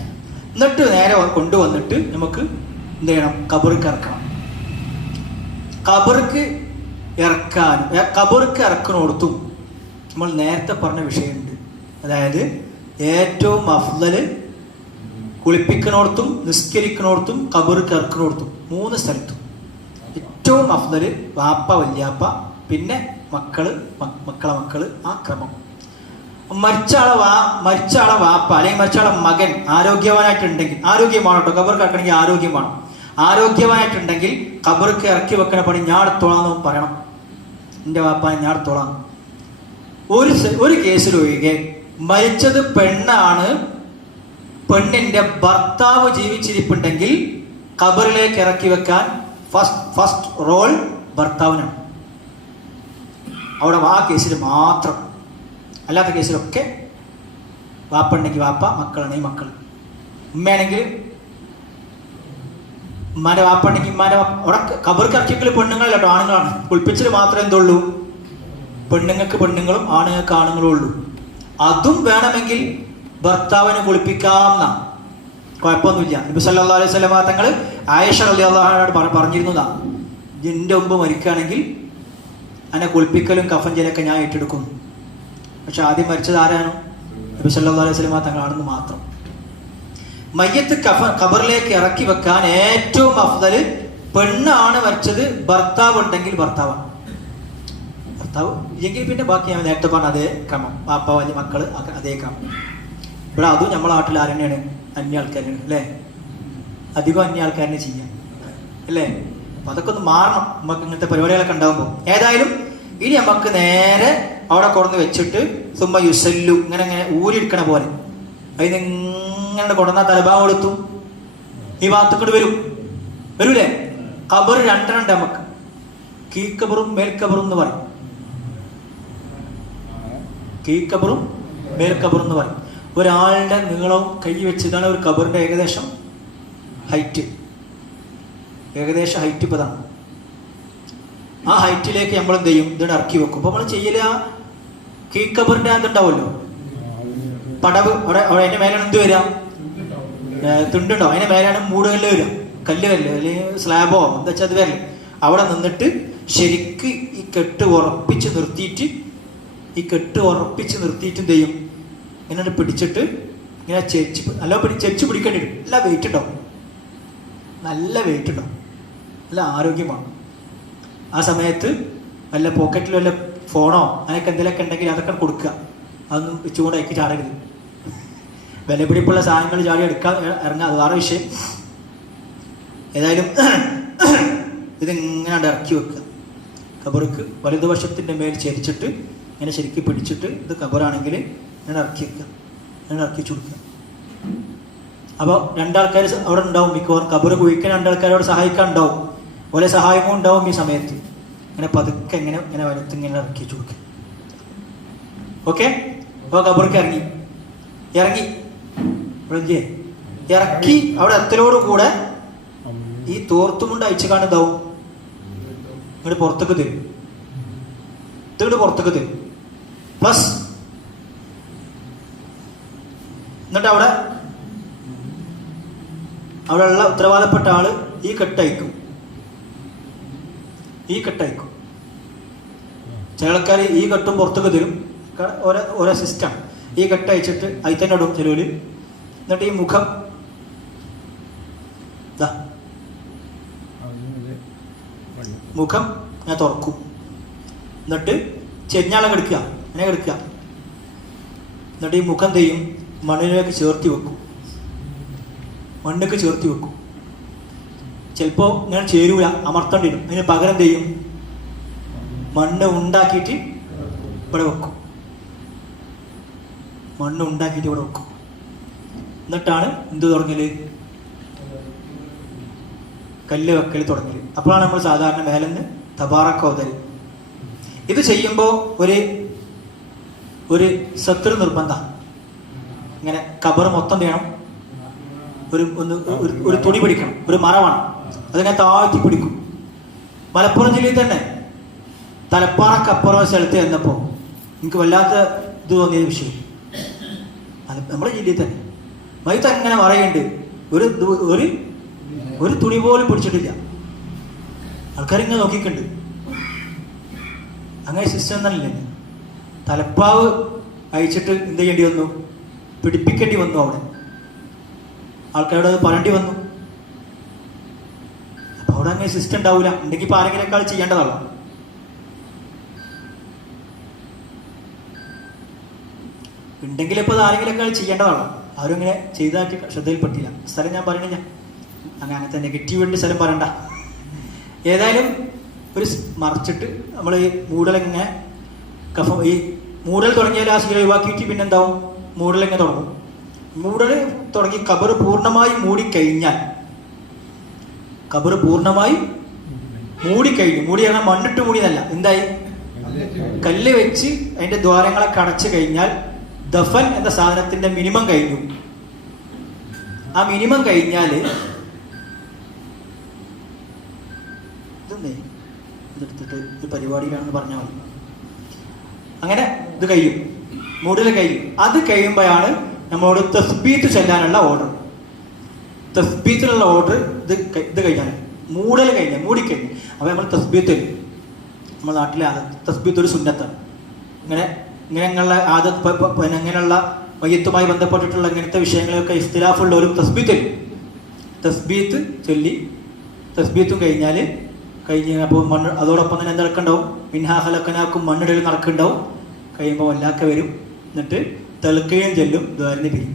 എന്നിട്ട് നേരെ കൊണ്ടുവന്നിട്ട് നമുക്ക് എന്ത് ചെയ്യണം, ഖബർക്ക് ഇറക്കണം. ഖബർക്ക് ഇറക്കണോടത്തും നമ്മൾ നേരത്തെ പറഞ്ഞ വിഷയമുണ്ട്. അതായത് ഏറ്റവും അഫ്ളല് കുളിപ്പിക്കണോടത്തും നിസ്കരിക്കണോടത്തും ഖബർക്ക് ഇറക്കണോടത്തും 3 സ്ഥലത്തും ഏറ്റവും അഫ്ളല് വാപ്പ വല്യാപ്പ പിന്നെ മക്കള് മക്കള് ആ ക്രമം. മരിച്ച ആളെ വാപ്പ അല്ലെങ്കിൽ മരിച്ച ആളെ മകൻ ആരോഗ്യവാനായിട്ടുണ്ടെങ്കിൽ, ആരോഗ്യമാണ് കേട്ടോ ഖബർക്ക് ഇറക്കണമെങ്കിൽ ആരോഗ്യം വേണം. ആരോഗ്യവാനായിട്ടുണ്ടെങ്കിൽ ഖബർക്ക് ഇറക്കി വെക്കണ പണി ഞാൻ എടുത്തോളാന്ന് പറയണം. എൻ്റെ വാപ്പാനെ ഞാൻ എടുത്തോളാം. ഒരു കേസിലൊഴികെ മരിച്ചത് പെണ്ണാണ്, പെണ്ണിന്റെ ഭർത്താവ് ജീവിച്ചിരിപ്പുണ്ടെങ്കിൽ ഖബറിലേക്ക് ഇറക്കി വെക്കാൻ ഫസ്റ്റ് റോൾ ഭർത്താവിനാണ്. അവിടെ ആ കേസിൽ മാത്രം. അല്ലാത്ത കേസിലൊക്കെ വാപ്പ ഉണ്ടെങ്കിൽ വാപ്പ, മക്കളാണെങ്കിൽ മക്കൾ. ഉമ്മയാണെങ്കിൽ ഉമ്മാന്റെ വാപ്പ ഉണ്ടെങ്കിൽ ഉമ്മാന്റെ അവിടെ ഖബർക്ക് ഇറക്കിയെങ്കിൽ പെണ്ണുങ്ങളല്ല കേട്ടോ, ആണുങ്ങളാണ്. കുളിപ്പിച്ചിൽ മാത്രമേ എന്തുള്ളൂ, പെണ്ണുങ്ങൾക്ക് പെണ്ണുങ്ങളും ആണുങ്ങൾക്ക് ആണുങ്ങളും ഉള്ളൂ. അതും വേണമെങ്കിൽ ഭർത്താവിന് കുളിപ്പിക്കാവുന്ന, കുഴപ്പമൊന്നുമില്ല. നബി സല്ലല്ലാഹു അലൈഹി വസല്ലം തങ്ങൾ ആയിഷ റളിയല്ലാഹു അൻഹയോട് പറഞ്ഞിരുന്നതാ, ജിന്റെ മുമ്പ് മരിക്കുകയാണെങ്കിൽ എന്നെ കുളിപ്പിക്കലും കഫൻ ചെയ്യലൊക്കെ ഞാൻ ഏറ്റെടുക്കും. പക്ഷെ ആദ്യം മരിച്ചത് ആരാണ്? നബി സല്ലല്ലാഹു അലൈഹി വസല്ലം തങ്ങളാണെന്ന് മാത്രം. മയ്യത്ത് ഖബറിലേക്ക് ഇറക്കി വെക്കാൻ ഏറ്റവും അഫ്ദല് പെണ്ണാണ് മരിച്ചത്, ഭർത്താവ് ഉണ്ടെങ്കിൽ ഭർത്താവാണ്. ഭർത്താവ് ഇല്ലെങ്കിൽ പിന്നെ ബാക്കി ഞാൻ നേരത്തെ പറഞ്ഞ അതേ ക്രമം, പാപ്പ വലിയ മക്കള് അതേ ക്രമം. ഇവിടെ അതും നമ്മളെ നാട്ടിൽ ആരെന്നെയാണ്, അന്യ ആൾക്കാരാണ് അല്ലേ. അധികം അന്യ ആൾക്കാരനെ ചെയ്യാം അല്ലേ. അപ്പൊ അതൊക്കെ ഒന്ന് മാറണം നമുക്ക് ഇങ്ങനത്തെ പരിപാടികളൊക്കെ ഉണ്ടാകുമ്പോൾ. ഏതായാലും ഇനി നമുക്ക് നേരെ അവിടെ കൊണ്ടുവന്ന് വെച്ചിട്ട് സുമ്മ യുസല്ലു ഇങ്ങനെ ഊരിയെടുക്കണ പോലെ അതിനിങ്ങനെ കൊണ്ടുവന്ന തലഭാഗം എടുത്തു ഈ ഭാഗത്തേക്കൊണ്ട് വരൂലേ. ഖബർ 2 ഉണ്ട് നമുക്ക്, കീക്കബറും മേൽക്കബറും എന്ന് പറയും. കീക്കബറും മേൽക്കബറും എന്ന് പറയും. ഒരാളുടെ നീളവും കൈ വെച്ചതാണ് ഒരു ഖബറിന്റെ ഏകദേശം ഹൈറ്റ്. ഇപ്പൊ ഇതാണ്. ആ ഹൈറ്റിലേക്ക് നമ്മൾ എന്ത് ചെയ്യും, ഇതിനെ ഇറക്കി വെക്കും. അപ്പൊ നമ്മൾ ചെയ്യല് ആ കീക്കബറിന്റെ അതുണ്ടാവുമല്ലോ പടവ്, അവിടെ അതിന്റെ മേലാണ് എന്ത് വരിക, തുണ്ടുണ്ടോ, അതിന്റെ മേലാണ് മൂടുകല്ല് വരിക, കല്ല് അല്ലെങ്കിൽ സ്ലാബോ എന്താ വെച്ചാൽ അത് വരല്. അവിടെ നിന്നിട്ട് ശരിക്ക് ഈ കെട്ട് ഉറപ്പിച്ച് നിർത്തിയിട്ട് എന്ത് ചെയ്യും, ഇങ്ങനെ പിടിച്ചിട്ട് ഇങ്ങനെ ചെരിച്ച് പിടിക്കേണ്ടി വരും. നല്ല വെയിറ്റ് ഉണ്ടാവും, നല്ല ആരോഗ്യമാണ്. ആ സമയത്ത് വല്ല പോക്കറ്റിൽ വല്ല ഫോണോ അങ്ങനെയൊക്കെ എന്തെങ്കിലുമൊക്കെ ഉണ്ടെങ്കിൽ അതൊക്കെ കൊടുക്കുക. അതൊന്നും വെച്ചുകൊണ്ട് അയക്കി ചാടരുത്. വിലപിടിപ്പുള്ള സാധനങ്ങൾ ചാടി എടുക്കാൻ ഇറങ്ങുക, അത് വേറെ വിഷയം. ഏതായാലും ഇതിങ്ങനെ ഇറക്കി വെക്കുക. ഖബർക്ക് വലതുവശത്തിൻ്റെ മേൽ ചരിച്ചിട്ട് ഇങ്ങനെ ശരിക്കും പിടിച്ചിട്ട്, ഇത് ഖബറാണെങ്കിൽ ഇങ്ങനെ ഇറക്കി വെക്കുക, ഇങ്ങനെ ഇറക്കി കൊടുക്കുക. അപ്പോൾ 2 ആൾക്കാർ അവിടെ ഉണ്ടാവും. മിക്കവാറും ഖബർ കുഴിക്കാൻ 2 ആൾക്കാർ അവിടെ സഹായിക്കാൻ ഉണ്ടാവും. ഓലെ സഹായവും ഉണ്ടാവും ഈ സമയത്ത്. ഇങ്ങനെ പതുക്കെ ഇങ്ങനെ വലത്ത് ഇങ്ങനെ ഇറക്കി കൊടുക്കുക. ഓക്കെ. അപ്പോൾ ഖബർക്ക് ഇറങ്ങി അവിടെ എത്തലോടുകൂടെ ഈ തോർത്തുമുണ്ട് അയച്ചു കാണുന്നതാവും ഇങ്ങോട്ട് പുറത്തേക്ക് തരും. പ്ലസ് എന്നിട്ട് അവിടെയുള്ള ഉത്തരവാദപ്പെട്ട ആള് ഈ കെട്ടയക്കും. ചില ആൾക്കാർ ഈ കെട്ടും പുറത്തേക്ക് തരും. ഓരോ സിസ്റ്റം. ഈ കെട്ട് അയച്ചിട്ട് അതിൽ തന്നെ ഇടും ചെലവില്. എന്നിട്ട് ഈ മുഖം ഞാൻ തുറക്കും. എന്നിട്ട് ചെഞ്ഞാളം കിടക്കുക. എന്നിട്ട് ഈ മുഖം തെയ്യും മണ്ണിലേക്ക് ചേർത്തി വെക്കും. ചിലപ്പോൾ ഇങ്ങനെ ചേരൂല, അമർത്തേണ്ടി വരും. അതിന് പകരം എന്ത് ചെയ്യും? മണ്ണ് ഉണ്ടാക്കിയിട്ട് ഇവിടെ വെക്കും. മണ്ണ് ഉണ്ടാക്കിയിട്ട് ഇവിടെ വെക്കും. എന്നിട്ടാണ് എന്ത് തുടങ്ങല്? കല്ല് വെക്കൽ തുടങ്ങല്. അപ്പോഴാണ് നമ്മൾ സാധാരണ മേലെന്ന് തബാറക്ക ഓതൽ. ഇത് ചെയ്യുമ്പോൾ ഒരു സത്ർ നിർബന്ധം. ഇങ്ങനെ കബർ മൊത്തം ചെയ്യണം. ഒരു തുണി പിടിക്കണം, ഒരു മറവാണ്, അതിങ്ങനെ താഴ്ത്തി പിടിക്കും. മലപ്പുറം ജില്ലയിൽ തന്നെ തലപ്പാറക്കപ്പുറം സ്ഥലത്ത് ചെന്നപ്പോൾ എനിക്ക് വല്ലാത്ത ഇത് തോന്നിയ വിഷയം. നമ്മുടെ ജില്ലയിൽ തന്നെ മൈത്ത് അങ്ങനെ പറയുന്നുണ്ട്, ഒരു തുണി പോലും പിടിച്ചിട്ടില്ല. ആൾക്കാരിങ്ങനെ നോക്കിക്കുണ്ട്. അങ്ങനെ സിസ്റ്റം തന്നെയല്ലേ. തലപ്പാവ് അയച്ചിട്ട് എന്ത് ചെയ്യേണ്ടി വന്നു? പിടിപ്പിക്കേണ്ടി വന്നു. അവിടെ ആൾക്കാരോട് അത് പറയേണ്ടി വന്നു. അപ്പൊ അവിടെ അങ്ങനെ സിസ്റ്റം ഉണ്ടാവില്ല. ഉണ്ടെങ്കിൽ ഇപ്പൊ ആരെങ്കിലൊക്കെ ചെയ്യേണ്ടതാണ്. ഉണ്ടെങ്കിൽ ഇപ്പൊ അത് ആരെങ്കിലൊക്കെ ചെയ്യേണ്ടതാണ്. ആരും ഇങ്ങനെ ചെയ്താക്കി ശ്രദ്ധയിൽപ്പെട്ടില്ല. സ്ഥലം ഞാൻ പറയണില്ല, അങ്ങനത്തെ നെഗറ്റീവായിട്ട് സ്ഥലം പറയണ്ട. ഏതായാലും ഒരു മറച്ചിട്ട് നമ്മൾ ഈ മൂടലിങ്ങനെ ഈ മൂടൽ തുടങ്ങിയാൽ ആ ശീലം ഒഴിവാക്കിയിട്ട് പിന്നെന്താവും? മൂടലിങ്ങനെ തുടങ്ങും. മൂടൽ തുടങ്ങി കബറ് പൂർണ്ണമായി മൂടിക്കഴിഞ്ഞാൽ, കബറ് പൂർണ്ണമായി മൂടിക്കഴിഞ്ഞു. മൂടി പറഞ്ഞാൽ മണ്ണിട്ട് മൂടിയതല്ല, എന്തായി? കല്ല് വെച്ച് അതിന്റെ ദ്വാരങ്ങളൊക്കെ അടച്ചു കഴിഞ്ഞാൽ ദഫൻ എന്ന സാധനത്തിന്റെ മിനിമം കഴിഞ്ഞു. ആ മിനിമം കഴിഞ്ഞാൽ ഇതെടുത്തിട്ട് ഒരു പരിപാടിയിലാണെന്ന് പറഞ്ഞാൽ മതി. അങ്ങനെ ഇത് കഴിയും, മൂടൽ കഴിയും. അത് കഴിയുമ്പോഴാണ് നമ്മളോട് തസ്ബീത്ത് ചെല്ലാനുള്ള ഓർഡർ. തസ്ബീത്തിനുള്ള ഓർഡർ ഇത് കഴിഞ്ഞാൽ, മൂടൽ കഴിഞ്ഞാൽ, മൂടിക്കഴിഞ്ഞു. അപ്പോൾ നമ്മൾ തസ്ബീത്ത്, നമ്മുടെ നാട്ടിലെ തസ്ബീത്ത് ഒരു സുന്നത്താണ്. ഇങ്ങനെയുള്ള ഇങ്ങനെയുള്ള മയ്യത്തുമായി ബന്ധപ്പെട്ടിട്ടുള്ള ഇങ്ങനത്തെ വിഷയങ്ങളൊക്കെ ഇഖ്തിലാഫുള്ള ഒരു തസ്ബീത്ത് ചൊല്ലി, തസ്ബീത്തും കഴിഞ്ഞാൽ അപ്പോൾ മണ്ണ് അതോടൊപ്പം തന്നെ എന്ത് നടക്കുന്നുണ്ടാവും? മിൻഹാ ഖലഖനാക്കും മണ്ണിടൽ നടക്കുന്നുണ്ടാവും. കഴിയുമ്പോൾ വല്ലാക്ക വരും. എന്നിട്ട് തെളുക്കുകയും ചെല്ലും, ദ്വാരന്ന് പിരിയും.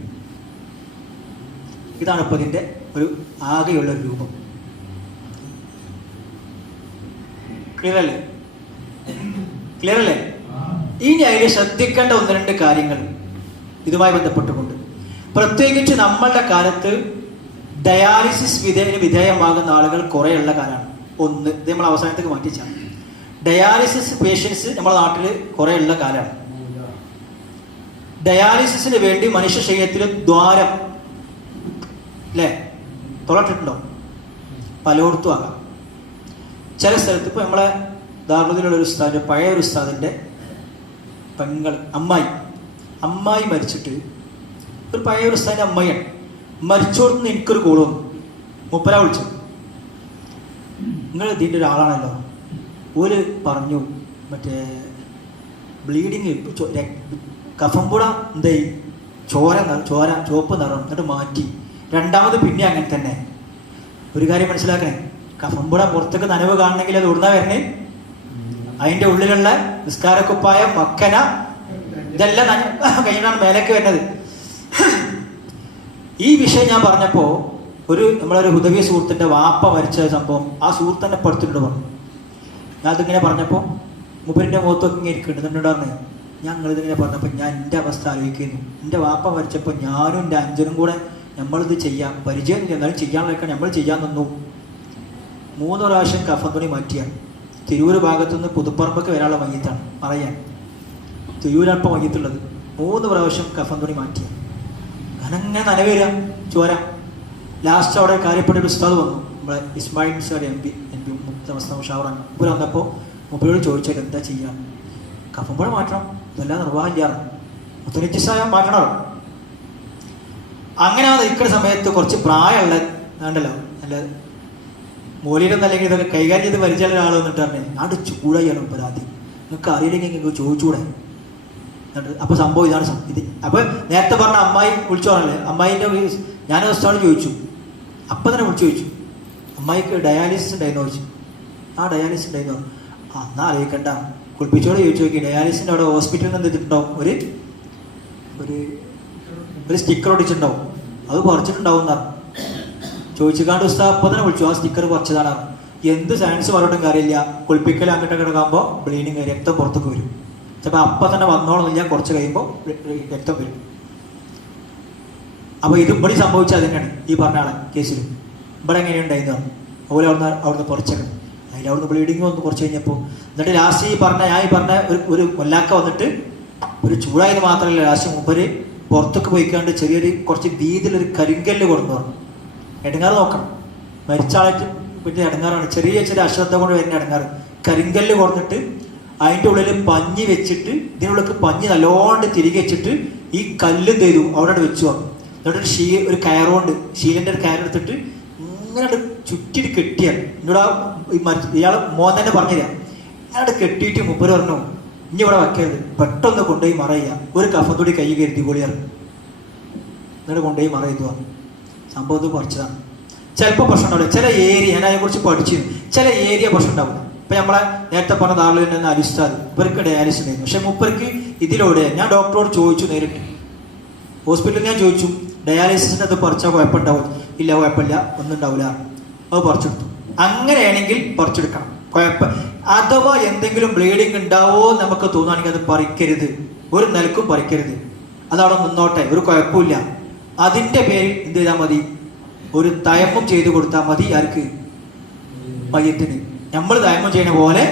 ഇതാണ് ഇപ്പോൾ ഇതിൻ്റെ ഒരു ആകെയുള്ള ഒരു രൂപം. ക്ലിയർ അല്ലേ? ക്ലിയർ അല്ലേ? ഇനി അതിൽ ശ്രദ്ധിക്കേണ്ട ഒന്ന് രണ്ട് കാര്യങ്ങൾ ഇതുമായി ബന്ധപ്പെട്ടുകൊണ്ട്, പ്രത്യേകിച്ച് നമ്മളുടെ കാലത്ത് ഡയാലിസിസ് വിധേയമാകുന്ന ആളുകൾ കുറേയുള്ള കാലമാണ്. ഒന്ന്, ഇത് നമ്മൾ അവസാനത്തേക്ക് മാറ്റിച്ചാണ്. ഡയാലിസിസ് പേഷ്യൻസ് നമ്മുടെ നാട്ടിൽ കുറേയുള്ള കാലമാണ്. ഡയാലിസിസിന് വേണ്ടി മനുഷ്യ ശരീരത്തിൽ ദ്വാരം അല്ലേ തുറട്ടിട്ടുണ്ടോ? പലയിടത്തും ആകാം. ചില സ്ഥലത്ത് ഇപ്പോൾ നമ്മളെ ദാർലുദ്ദീനുള്ള ഒരു ഉസ്താദ്, പഴയ ഒരു ഉസ്താദിൻ്റെ പെങ്ങൾ അമ്മായി മരിച്ചിട്ട്, ഒരു പഴയ ഒരു ഉസ്താദിൻ്റെ അമ്മയാണ് മരിച്ചോടുന്ന് എനിക്കൊരു കോൾ വന്നു. മുപ്പര വിളിച്ചു, നിങ്ങൾ ഇതിൻ്റെ ഒരാളാണല്ലോ. ഓല് പറഞ്ഞു മറ്റേ ബ്ലീഡിങ് കഫംപുട എന്തായി ചോര ചുവപ്പ് നിറം, എന്നിട്ട് മാറ്റി. രണ്ടാമത് പിന്നെ അങ്ങനെ തന്നെ. ഒരു കാര്യം മനസ്സിലാക്കണേ, കഫംപുട പുറത്തേക്ക് നനവ് കാണണമെങ്കിൽ അത് ഉടനെ വരണേ, അതിൻ്റെ ഉള്ളിലുള്ള നിസ്കാരക്കുപ്പായ മക്കന ഇതെല്ലാം കഴിഞ്ഞാണ് മേലേക്ക് വരുന്നത്. ഈ വിഷയം ഞാൻ പറഞ്ഞപ്പോൾ നമ്മളൊരു ഹുദവി സുഹൃത്തിൻ്റെ വാപ്പ മരിച്ച സംഭവം ആ സുഹൃത്ത് തന്നെ പഠിത്തിട്ടുണ്ട് പറഞ്ഞു. ഞാൻ അതിങ്ങനെ പറഞ്ഞപ്പോൾ മുപ്പരിൻ്റെ മുഖത്തൊക്കെ ഇങ്ങനെ ഇരിക്കുന്നുണ്ട്. പറഞ്ഞേ ഞങ്ങളിതിങ്ങനെ പറഞ്ഞപ്പോൾ ഞാൻ എൻ്റെ അവസ്ഥ ആലോചിക്കുന്നു. എൻ്റെ വാപ്പ മരിച്ചപ്പോൾ ഞാനും എൻ്റെ അഞ്ചനും കൂടെ നമ്മളിത് ചെയ്യാം, പരിചയം എന്നാലും ചെയ്യാനുള്ളതൊക്കെ നമ്മൾ ചെയ്യാൻ നിന്നു. 3 പ്രാവശ്യം കഫൻ തുണി മാറ്റിയാണ്. തിരൂർ ഭാഗത്തുനിന്ന് പുതുപ്പറമ്പൊക്കെ വരാനുള്ള മയ്യത്താണ് പറയാൻ. തിരൂരപ്പം മയ്യത്തുള്ളത്. 3 പ്രാവശ്യം കഫൻ തുണി മാറ്റിയാണ്. അങ്ങനെ നനവേരാ ചോര. ലാസ്റ്റ് അവിടെ കാര്യപ്പെട്ട ഒരു ഉസ്താദ് വന്നു, നമ്മളെ ഇസ്മായിൽ സാഡ് എം പി ഷവറാണ്. മുപ്പര് വന്നപ്പോൾ മുപ്പരോട് ചോദിച്ചാൽ എന്താ ചെയ്യാം? കഫമ്പുഴ മാറ്റണം, ഇതെല്ലാം നിർവാഹമില്ലാറ്, മുത്തനിറ്റിസായ മാറ്റണോ? അങ്ങനെ നിൽക്കുന്ന സമയത്ത് കുറച്ച് പ്രായമുള്ള വേണ്ടല്ലോ, നല്ല മൂലിയിലൊന്നും അല്ലെങ്കിൽ ഇതൊക്കെ കൈകാര്യം ചെയ്ത് പരിചയമുള്ള ഒരാൾ വന്നിട്ട് പറഞ്ഞേ ആണ്ട് ചൂടായാണ് പരാതി, നിങ്ങൾക്ക് അറിയില്ലെങ്കിൽ നിങ്ങൾക്ക് ചോദിച്ചൂടെ? എന്നിട്ട് അപ്പോൾ സംഭവം ഇതാണ് ഇത്. അപ്പോൾ നേരത്തെ പറഞ്ഞ അമ്മായി വിളിച്ചു പറഞ്ഞല്ലേ, അമ്മായിൻ്റെ ഞാൻ ഉസ്താദ് ചോദിച്ചു, അപ്പം തന്നെ വിളിച്ചു ചോദിച്ചു അമ്മായിക്ക് ഡയാലിസിസ് ഉണ്ടായിരുന്നു ചോദിച്ചു. ആ ഡയാലിസിസ് ഉണ്ടായിരുന്നു. എന്നാൽ അറിയിക്കണ്ട, കുളിപ്പിച്ചോടെ ചോദിച്ചു നോക്കി. ഡയാലിസിൻ്റെ അവിടെ ഹോസ്പിറ്റലിൽ നിന്ന് എന്തിട്ടുണ്ടാവും, ഒരു സ്റ്റിക്കർ ഒടിച്ചിട്ടുണ്ടാവും, അത് കുറച്ചിട്ടുണ്ടാവും എന്നാണ്. ചോദിച്ചുകാണ്ട് ഉസ്താദ് അപ്പം തന്നെ വിളിച്ചു, ആ സ്റ്റിക്കർ കുറച്ചതാണ്. എന്ത് സയൻസ് പറഞ്ഞിട്ടും കാര്യമില്ല, കുളിപ്പിക്കൽ അങ്ങോട്ട് കിടക്കുമ്പോൾ ബ്ലീഡിങ് രക്തം പുറത്തേക്ക് വരും. ചിലപ്പോൾ അപ്പം തന്നെ വന്നോളന്നില്ല, കുറച്ച് കഴിയുമ്പോൾ രക്തം വരും. അപ്പോൾ ഇത് ഇവിടെ സംഭവിച്ചാൽ തന്നെയാണ് ഈ പറഞ്ഞ ആളെ കേസിൽ. ഇവിടെ എങ്ങനെയുണ്ടായിരുന്നു അതുപോലെ അവിടുന്ന് കുറച്ചൊക്കെ അവിടുന്ന് ബ്ലീഡിങ് വന്ന് കുറച്ച് കഴിഞ്ഞപ്പോൾ, എന്നിട്ട് ലാസ്റ്റ് ഞാൻ ഈ പറഞ്ഞ ഒരു കൊല്ലാക്ക വന്നിട്ട് ഒരു ചൂടായത് മാത്രമല്ല, ലാസ്റ്റ് മുമ്പര് പുറത്തൊക്കെ പോയിക്കാണ്ട് ചെറിയൊരു കുറച്ച് വീതിയിലൊരു കരിങ്കല്ല് കൊണ്ടു പറഞ്ഞു. ഇടങ്ങാറ് നോക്കണം, മരിച്ച ആളായിട്ട് പിന്നെ ഇടങ്ങാറാണ്, ചെറിയ അശ്രദ്ധ കൊണ്ട് വരുന്ന ഇടങ്ങാറ്. കരിങ്കല്ല് കൊടുത്തിട്ട് അതിൻ്റെ ഉള്ളിൽ പഞ്ഞി വെച്ചിട്ട്, ഇതിനുള്ളിൽ പഞ്ഞി നല്ലോണ്ട് തിരികെ വെച്ചിട്ട് ഈ കല്ല് തരൂ അവിടെ വെച്ചു വന്നു. എന്നിട്ട് ഒരു കയറുകൊണ്ട് ശീലൻ്റെ ഒരു കയറെടുത്തിട്ട് ഇങ്ങനെ ചുറ്റിട്ട് കെട്ടിയാൽ എന്നോട് ഇയാൾ മോൻ തന്നെ പറഞ്ഞുതരാം. ഇങ്ങനെ കെട്ടിയിട്ട് മുപ്പര് പറഞ്ഞു, ഇനി ഇവിടെ വെക്കരുത്, പെട്ടെന്ന് കൊണ്ടുപോയി മറയുക, ഒരു കഫത്തുടി കൈ കരുതി പൊളിയറി, എന്നിട്ട് കൊണ്ടുപോയി മറയുക. സംഭവത്തിൽ കുറച്ചതാണ്. ചിലപ്പോൾ പ്രശ്നം ഉണ്ടാവില്ല, ചില ഏരിയ ഞാൻ അതിനെക്കുറിച്ച് പഠിച്ചിരുന്നു, ചില ഏരിയ പ്രശ്നം ഉണ്ടാവില്ല. ഇപ്പം നമ്മളെ നേരത്തെ പറഞ്ഞ താളിൽ തന്നെ അരിസ്റ്റാദ് ഇവർക്ക് ഡയാലിസിസ് ഉണ്ടായിരുന്നു. പക്ഷെ മുപ്പർക്ക് ഇതിലൂടെ ഞാൻ ഡോക്ടറോട് ചോദിച്ചു, നേരിട്ട് ഹോസ്പിറ്റലിൽ ഞാൻ ചോദിച്ചു, ഡയാലിസിസിൻ്റെ അത് പറിച്ചാൽ കുഴപ്പമുണ്ടാവും? ഇല്ല, കുഴപ്പമില്ല, ഒന്നും ഉണ്ടാവില്ല. അത് പറിച്ചെടുത്തു. അങ്ങനെയാണെങ്കിൽ പറിച്ചെടുക്കണം, കുഴപ്പം. അഥവാ എന്തെങ്കിലും ബ്ലീഡിങ് ഉണ്ടാവോ നമുക്ക് തോന്നുകയാണെങ്കിൽ അത് പറിക്കരുത്, ഒരു നിലക്കും പറിക്കരുത്, അതവിടെ നിന്നോട്ടെ, ഒരു കുഴപ്പമില്ല. അതിൻ്റെ പേരിൽ എന്ത് ചെയ്താൽ മതി, ഒരു തയമ്മം ചെയ്ത് കൊടുത്താൽ മതി. ആർക്ക്? മയ്യത്തിന്. നമ്മൾ തയമ്മം ചെയ്യണ പോലെ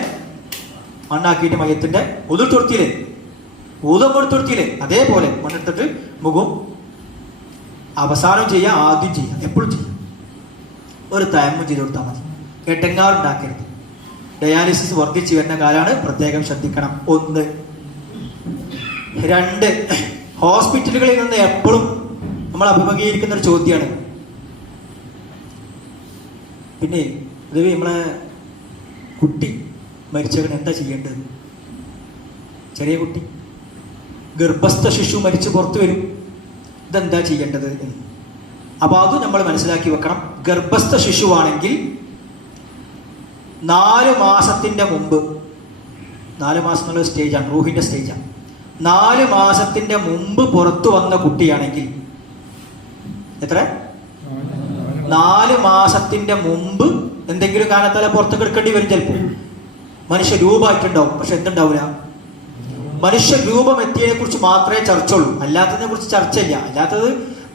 മണ്ണാക്കിയിട്ട് മയ്യത്തിൻ്റെ ഉതിർത്തൊടുത്തിയില്ലേ, ഊതം കൊടുത്തൊടുത്തിയില്ലേ, അതേപോലെ മണ്ണെടുത്തിട്ട് മുഖം അവസാനം ചെയ്യാം, ആദ്യം ചെയ്യാം, എപ്പോഴും ചെയ്യാം. ഒരു തയമ്മം ചെയ്ത് കൊടുത്താൽ മതി, എട്ടങ്ങാറുണ്ടാക്കരുത്. ഡയാലിസിസ് വർദ്ധിച്ചു വരുന്ന കാലമാണ്, പ്രത്യേകം ശ്രദ്ധിക്കണം. 1. 2, ഹോസ്പിറ്റലുകളിൽ നിന്ന് എപ്പോഴും നമ്മൾ അഭിമുഖീകരിക്കുന്ന ഒരു ചോദ്യമാണ്. പിന്നെ ഇത് നമ്മളെ കുട്ടി മരിച്ചവൻ എന്താ ചെയ്യേണ്ടത്? ചെറിയ കുട്ടി, ഗർഭസ്ഥ ശിശു മരിച്ചു പുറത്തു വരും, ഇതെന്താ ചെയ്യേണ്ടത് എന്ന്. അപ്പോൾ അത് നമ്മൾ മനസ്സിലാക്കി വെക്കണം. ഗർഭസ്ഥ ശിശുവാണെങ്കിൽ 4 മാസത്തിൻ്റെ മുമ്പ്, 4 മാസം എന്നുള്ള സ്റ്റേജാണ്, റൂഹിൻ്റെ സ്റ്റേജാണ്. 4 മാസത്തിൻ്റെ മുമ്പ് പുറത്തു വന്ന കുട്ടിയാണെങ്കിൽ എത്ര? 4 മാസത്തിൻ്റെ മുമ്പ് എന്തെങ്കിലും കാരണത്താൽ പുറത്തേക്ക് എടുക്കേണ്ടി വരും. ചിലപ്പോൾ മനുഷ്യ രൂപമായിട്ടുണ്ടാവും, പക്ഷെ എന്തുണ്ടാവില്ല, മനുഷ്യ രൂപം എത്തിയതിനെ കുറിച്ച് മാത്രമേ ചർച്ചയുള്ളൂ, അല്ലാത്തതിനെ കുറിച്ച് ചർച്ചയില്ല. അല്ലാത്തത്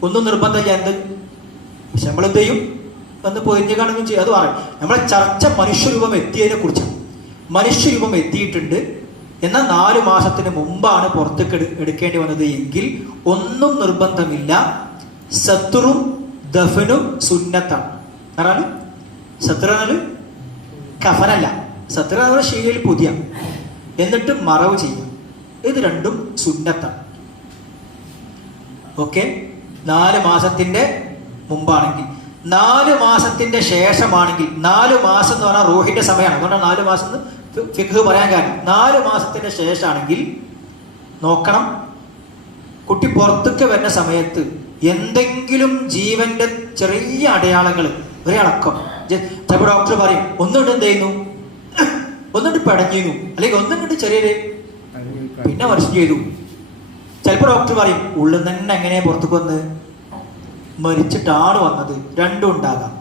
ഒന്നും നിർബന്ധമില്ല. എന്ത് പക്ഷെ നമ്മൾ എന്ത് ചെയ്യും, വന്ന് പൊതിഞ്ഞ് കാണുകയും ചെയ്യും. അത് പറയും, നമ്മളെ ചർച്ച മനുഷ്യരൂപം എത്തിയതിനെ കുറിച്ചാണ്. മനുഷ്യരൂപം എത്തിയിട്ടുണ്ട്, എന്നാൽ 4 മാസത്തിന് മുമ്പാണ് പുറത്തേക്ക് എടുക്കേണ്ടി വന്നത് എങ്കിൽ ഒന്നും നിർബന്ധമില്ല. സത്റും ദഫനും സുന്നത്താണ്. കാരണം സത്ര കഫനല്ല, സത്ര ശീലയിൽ പുതിയ, എന്നിട്ട് മറവ് ചെയ്യാം. ഇത് രണ്ടും സുന്നത്താണ്. ഓക്കെ, 4 മാസത്തിന്റെ മുമ്പാണെങ്കിൽ. 4 മാസത്തിന്റെ ശേഷമാണെങ്കിൽ, 4 മാസം എന്ന് പറഞ്ഞാൽ റൂഹിന്റെ സമയമാണ്, അതുകൊണ്ടാണ് 4 മാസം ഫിഖ് പറയാൻ കാരണം. 4 മാസത്തിന്റെ ശേഷമാണെങ്കിൽ നോക്കണം, കുട്ടി പുറത്തേക്ക് വരുന്ന സമയത്ത് എന്തെങ്കിലും ജീവന്റെ ചെറിയ അടയാളങ്ങൾ, ഒരടക്കം, ചിലപ്പോൾ ഡോക്ടർ പറയും ഒന്നുകൊണ്ട് എന്ത് ചെയ്യുന്നു, ഒന്നുകൊണ്ട് പടഞ്ഞിരുന്നു, അല്ലെങ്കിൽ ഒന്നുകൊണ്ട് ചെറിയൊരു പിന്നെ മനുഷ്യൻ ചെയ്തു. ചിലപ്പോൾ ഡോക്ടർ പറയും ഉള്ളിൽ തന്നെ എങ്ങനെയാ പുറത്തേക്ക് വന്ന്, മരിച്ചിട്ടാണ് വന്നത്. രണ്ടും ഉണ്ടാകാം.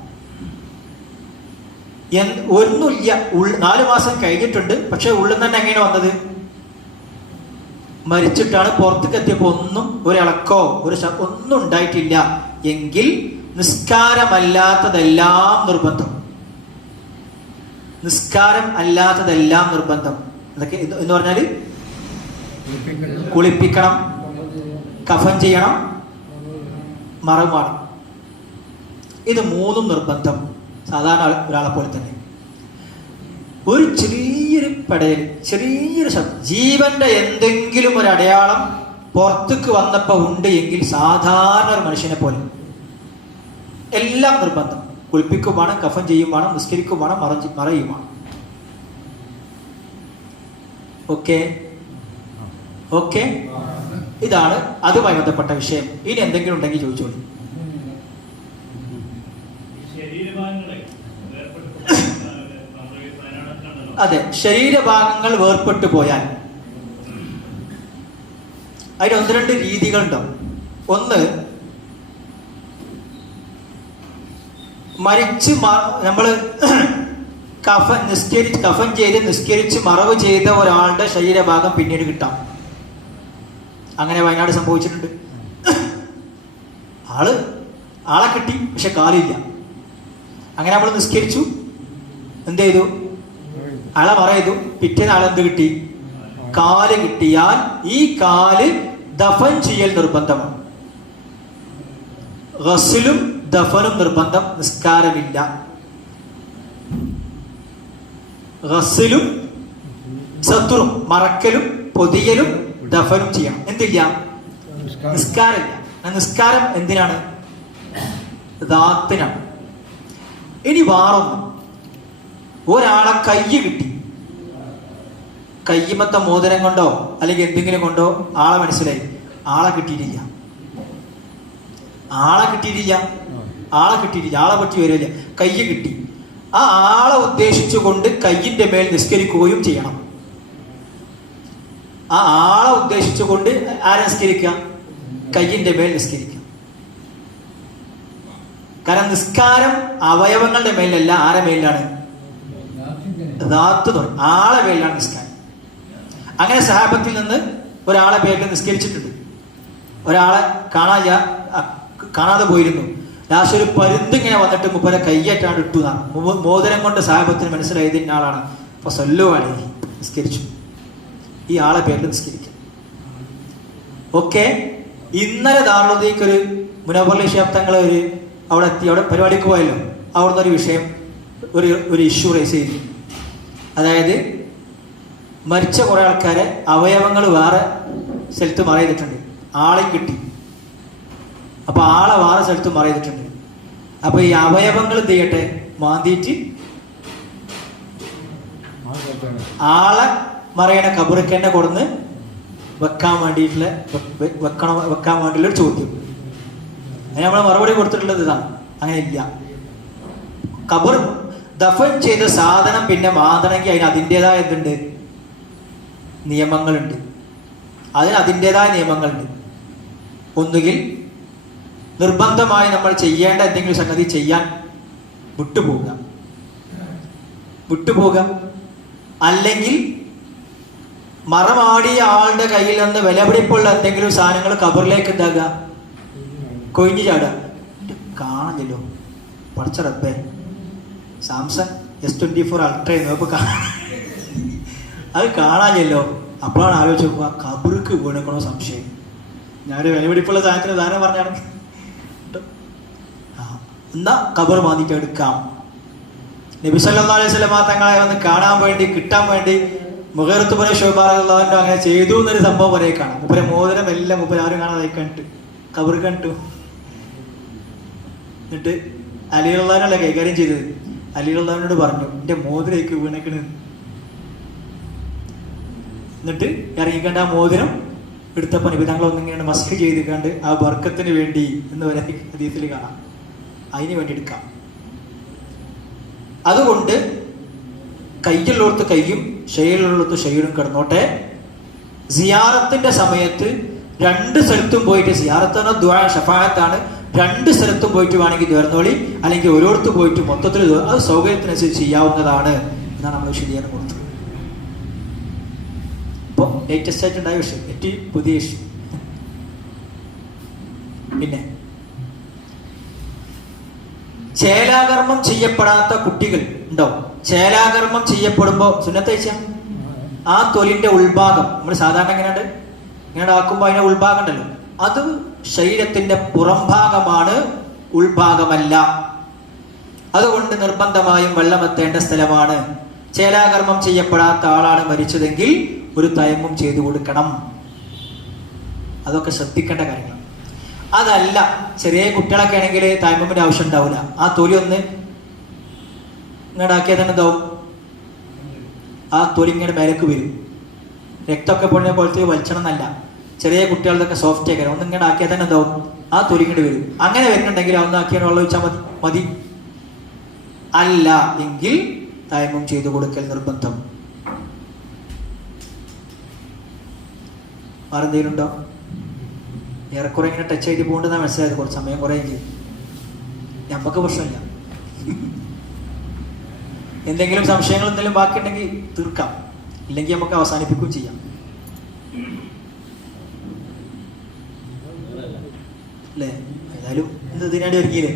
ഒന്നുമില്ല, 4 മാസം കഴിഞ്ഞിട്ടുണ്ട്, പക്ഷെ ഉള്ളിൽ തന്നെ എങ്ങനെ വന്നത്, മരിച്ചിട്ടാണ്. പുറത്തേക്ക് എത്തിയപ്പോൾ ഒന്നും ഒരിളക്കോ ഒന്നും ഉണ്ടായിട്ടില്ല എങ്കിൽ നിസ്കാരമല്ലാത്തതെല്ലാം നിർബന്ധം. നിസ്കാരം അല്ലാത്തതെല്ലാം നിർബന്ധം. അതൊക്കെ എന്ന് പറഞ്ഞാൽ കുളിപ്പിക്കണം, കഫൻ ചെയ്യണം, മറവാണ്. ഇത് 3 നിർബന്ധം. സാധാരണ ഒരാളെ പോലെ തന്നെ ഒരു ചെറിയൊരു പടയൽ, ചെറിയൊരു ശബ്ദം, ജീവന്റെ എന്തെങ്കിലും ഒരു അടയാളം പുറത്തേക്ക് വന്നപ്പോൾ ഉണ്ട് എങ്കിൽ സാധാരണ ഒരു മനുഷ്യനെ പോലെ എല്ലാം നിർബന്ധം. കുളിപ്പിക്കും വേണം, കഫൻ ചെയ്യും വേണം, നിസ്കരിക്കും വേണം, മറയും വേണം. ഓക്കെ ഓക്കെ, ഇതാണ് അതുമായി ബന്ധപ്പെട്ട വിഷയം. ഇനി എന്തെങ്കിലും ഉണ്ടെങ്കിൽ ചോദിച്ചോളൂ. അതെ, ശരീരഭാഗങ്ങൾ വേർപെട്ടു പോയാൽ അതിന് 1-2 രീതികളുണ്ടാവും. ഒന്ന്, മരിച്ച് നമ്മൾ കഫൻ ചെയ്ത് നിസ്കരിച്ച് മറവ് ചെയ്ത ഒരാളുടെ ശരീരഭാഗം പിന്നീട് കിട്ടാം. അങ്ങനെ വയനാട് സംഭവിച്ചിട്ടുണ്ട്. ആളെ കിട്ടി, പക്ഷെ കാലില്ല. അങ്ങനെ നമ്മൾ നിസ്കരിച്ചു, എന്ത് ചെയ്തു, ആളെ മറ ചെയ്തു. പിറ്റേന്ന് ആളെന്ത് കിട്ടി? കാല് കിട്ടിയാൽ ഈ കാല് ദഫൻ ചെയ്യൽ നിർബന്ധമാണ്. ഗസ്ലും ദഫനും നിർബന്ധം, നിസ്കാരമില്ല. ഗസ്ലും സത്തുറും മറക്കലും പൊതിയലും ദഫനും ചെയ്യണം. എന്തില്ല? നിസ്കാരമില്ല. നിസ്കാരം എന്തിനാണ്? ദാത്തിനാണ്. ഇനി വേറൊന്ന്, ഒരാളെ കൈ കിട്ടി, കയ്യുമത്തെ മോതിരം കൊണ്ടോ അല്ലെങ്കിൽ എന്തെങ്കിലും കൊണ്ടോ ആളെ മനസ്സിലായി, ആളെ കിട്ടിയിട്ടില്ല, ആളെ പറ്റി വരില്ല. കൈ കിട്ടി, ആ ആളെ ഉദ്ദേശിച്ചുകൊണ്ട് കയ്യിന്റെ മേൽ നിസ്കരിക്കുകയും ചെയ്യണം. ആ ആളെ ഉദ്ദേശിച്ചുകൊണ്ട് ആരെ നിസ്കരിക്കുക? കയ്യിന്റെ മേൽ നിസ്കരിക്കുക. കാരണം നിസ്കാരം അവയവങ്ങളുടെ മേലല്ല, ആരെ മേലാണ്? ദാത്ത്, ആളെ മേലാണ് നിസ്കാരം. അങ്ങനെ സഹാബത്തിൽ നിന്ന് ഒരാളെ പേരിൽ നിസ്കരിച്ചിട്ടുണ്ട്. ഒരാളെ കാണാതെ പോയിരുന്നു. ലാസ്റ്റ് ഒരു പരുന്തിങ്ങനെ വന്നിട്ട് മുപ്പരെ കയ്യേറ്റാണ്ട് ഇട്ടു എന്നാണ്. മോതിരം കൊണ്ട് സഹാബത്തിന് മനസ്സിലായത് ഇന്ന ആളാണ്. അപ്പൊ സല്ലുവാണ് നിസ്കരിച്ചു. ഈ ആളെ പേരിൽ നിസ്കരിക്കും. ഓക്കെ. ഇന്നലെ ദാറുദ്ദീക്ക് ഒരു മുനവ്വർ ശിഹാബ് തങ്ങളെ അവിടെ എത്തി, അവിടെ പരിപാടിക്ക് പോയല്ലോ. അവിടുന്ന് ഒരു വിഷയം, ഒരു ഇഷ്യൂ റേസ് ചെയ്തു. അതായത് മരിച്ച കുറെ ആൾക്കാരെ അവയവങ്ങൾ വേറെ സ്ഥലത്ത് മറയിട്ടുണ്ട്, ആളെ കിട്ടി. അപ്പൊ ആളെ വേറെ സ്ഥലത്ത് മറയിട്ടുണ്ട്. അപ്പൊ ഈ അവയവങ്ങൾ എന്ത് ചെയ്യട്ടെ? മാന്തിയിട്ട് ആളെ മറയണ കബറിക്കന്നെ കൊടുന്ന് വെക്കാൻ വേണ്ടിയിട്ടുള്ള ഒരു ചോദ്യം. അതിന് നമ്മൾ മറുപടി കൊടുത്തിട്ടുള്ളത് ഇതാണ്, അങ്ങനെ ഇല്ല. കബർ ദഫൻ ചെയ്ത സാധനം പിന്നെ മാന്തണമെങ്കിൽ അതിന് അതിൻ്റെതായ എന്തുണ്ട്? നിയമങ്ങളുണ്ട്. അതിൻ്റെതായ നിയമങ്ങളുണ്ട്. ഒന്നുകിൽ നിർബന്ധമായി നമ്മൾ ചെയ്യേണ്ട എന്തെങ്കിലും സംഗതി ചെയ്യാൻ വിട്ടുപോകുക, അല്ലെങ്കിൽ മറമാടിയ ആളുടെ കയ്യിൽ നിന്ന് വിലപിടിപ്പുള്ള എന്തെങ്കിലും സാധനങ്ങൾ കബറിലേക്ക് എന്താകുക? കൊഴിഞ്ഞു ചാടുക. കാണാഞ്ഞല്ലോ പഠിച്ച റബ്ബേ, സാംസങ് S24 Ultra നോക്ക് അത് കാണാഞ്ഞല്ലോ. അപ്പോഴാണ് ആലോചിച്ച് നോക്കുക, കബർക്ക് വീണക്കണോ സംശയം. ഞാനൊരു വിലപിടിപ്പുള്ള സാധനത്തിന് ഉദാഹരണം പറഞ്ഞാണ്. എന്നാ കബർ മാന്തിട്ട് എടുക്കാം. നബി സല്ലല്ലാഹു അലൈഹി വസല്ലം തങ്ങളെ വന്ന് കാണാൻ വേണ്ടി, കിട്ടാൻ വേണ്ടി മുഗീറത്ത് ഇബ്നു ശുഅബ റളിയല്ലാഹു അങ്ങനെ ചെയ്തു എന്നൊരു സംഭവം വരെ കാണാം. മുപ്പരെ മോതിരം എല്ലാം ആരും കാണാതെ കണ്ടിട്ട് കബർ കണ്ടു. എന്നിട്ട് അലി റളിയല്ലാഹുവിനല്ലേ കൈകാര്യം ചെയ്തത്. അലി റളിയല്ലാഹുവിനോട് പറഞ്ഞു, എന്റെ മോതിരേക്ക് വീണേക്കണ്. എന്നിട്ട് ഇറങ്ങിക്കണ്ട ആ മോതിരം എടുത്തപ്പോൾ നബി തങ്ങൾ ഒന്നിങ്ങനെ മസ്ക് ചെയ്ത് കണ്ട് ആ ബർക്കത്തിന് വേണ്ടി എന്ന് വരെ ഹദീസിൽ കാണാം. അതിന് വേണ്ടി എടുക്കാം. അതുകൊണ്ട് കയ്യിലുള്ളടത്ത് കയ്യും ഷെയ്യിലുള്ളടത്ത് ഷെയ്യും കിടന്നോട്ടെ. സിയാറത്തിന്റെ സമയത്ത് രണ്ട് സ്ഥലത്തും പോയിട്ട്, സിയാറത്ത് പറഞ്ഞാൽ ദുആ ഷഫാഅത്താണ്, രണ്ട് സ്ഥലത്തും പോയിട്ട് വേണമെങ്കിൽ ദ്വാരന്നോളി, അല്ലെങ്കിൽ ഓരോരുത്തർ പോയിട്ട് മൊത്തത്തിൽ അത് സൗകര്യത്തിനനുസരിച്ച് ചെയ്യാവുന്നതാണ് എന്നാണ് നമ്മൾ ശരിയാണ് കൊടുത്തത്. ഇപ്പോൾ ലേറ്റസ്റ്റ് ആയിട്ടുണ്ടായ വിഷയം, ഏറ്റവും പുതിയ വിഷയം. പിന്നെ ചേലാകർമ്മം ചെയ്യപ്പെടാത്ത കുട്ടികൾ ഉണ്ടോ? ചേലാകർമ്മം ചെയ്യപ്പെടുമ്പോൾ സുന്നത്തയച്ച ആ തൊലിന്റെ ഉൾഭാഗം നമ്മൾ സാധാരണ ഇങ്ങനെ ആക്കുമ്പോൾ അതിന്റെ ഉൾഭാഗം ഉണ്ടല്ലോ, അത് ശരീരത്തിന്റെ പുറംഭാഗമാണ്, ഉൾഭാഗമല്ല. അതുകൊണ്ട് നിർബന്ധമായും വെള്ളമെത്തേണ്ട സ്ഥലമാണ്. ചേലാകർമ്മം ചെയ്യപ്പെടാത്ത ആളാണ് മരിച്ചതെങ്കിൽ ഒരു തയമ്മും ചെയ്തു കൊടുക്കണം. അതൊക്കെ ശ്രദ്ധിക്കേണ്ട കാര്യങ്ങൾ. അതല്ല, ചെറിയ കുട്ടികളൊക്കെ ആണെങ്കിൽ തയമ്മിന്റെ ആവശ്യം ഉണ്ടാവില്ല. ആ തൊലി ഒന്ന് ഇങ്ങോട്ടാക്കിയാൽ തന്നെ എന്താവും? ആ തൊലി ഇങ്ങനെ മേലേക്ക് വരും. രക്തമൊക്കെ പൊടിഞ്ഞ പോലത്തെ വലിച്ചണം എന്നല്ല, ചെറിയ കുട്ടികളുടെ സോഫ്റ്റ് ആക്കാൻ ഒന്ന് ഇങ്ങനെ ആക്കിയാൽ തന്നെ എന്താവും? ആ തൊലി ഇങ്ങോട്ട് വരും. അങ്ങനെ വരുന്നുണ്ടെങ്കിൽ അതൊന്ന് ആക്കിയാൽ വെള്ളം ഒഴിച്ചാൽ മതി. അല്ല എങ്കിൽ തയമ്മും ചെയ്തു കൊടുക്കൽ നിർബന്ധം. വേറെന്തെങ്കിലും ഉണ്ടോ? ഏറെക്കുറെ ഇങ്ങനെ ടച്ച് ചെയ്ത് പോകേണ്ടതാണ് മനസ്സിലായത്. കുറച്ച് സമയം കുറേ ചെയ്യും, നമുക്ക് പ്രശ്നമില്ല. എന്തെങ്കിലും സംശയങ്ങൾ എന്തെങ്കിലും ബാക്കിയുണ്ടെങ്കിൽ തീർക്കാം, ഇല്ലെങ്കിൽ നമുക്ക് അവസാനിപ്പിക്കുകയും ചെയ്യാം. അല്ലേ? ഏതായാലും ഇതിനാണ്ടി ഒരുക്കിയില്ലേ?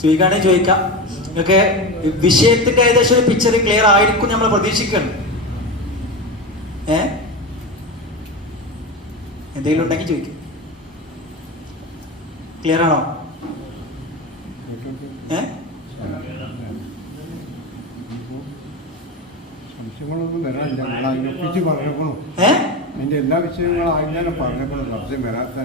ചോദിക്കുകയാണെങ്കിൽ ചോദിക്കാം. നിങ്ങൾക്ക് വിഷയത്തിന്റെ ഏകദേശം ഒരു പിക്ചർ ക്ലിയർ ആയിരിക്കും നമ്മൾ പ്രതീക്ഷിക്കണം. എന്തെങ്കിലും ഉണ്ടെങ്കിൽ ചോദിക്കും. ക്ലിയർ ആണോ? സംശയങ്ങളൊന്നും വരാനില്ല. അതിനെക്കുറിച്ച് പറഞ്ഞേക്കണോ? അതിന്റെ എല്ലാ വിഷയങ്ങളും ആദ്യം പറഞ്ഞേക്കണം. സംശയം വരാത്ത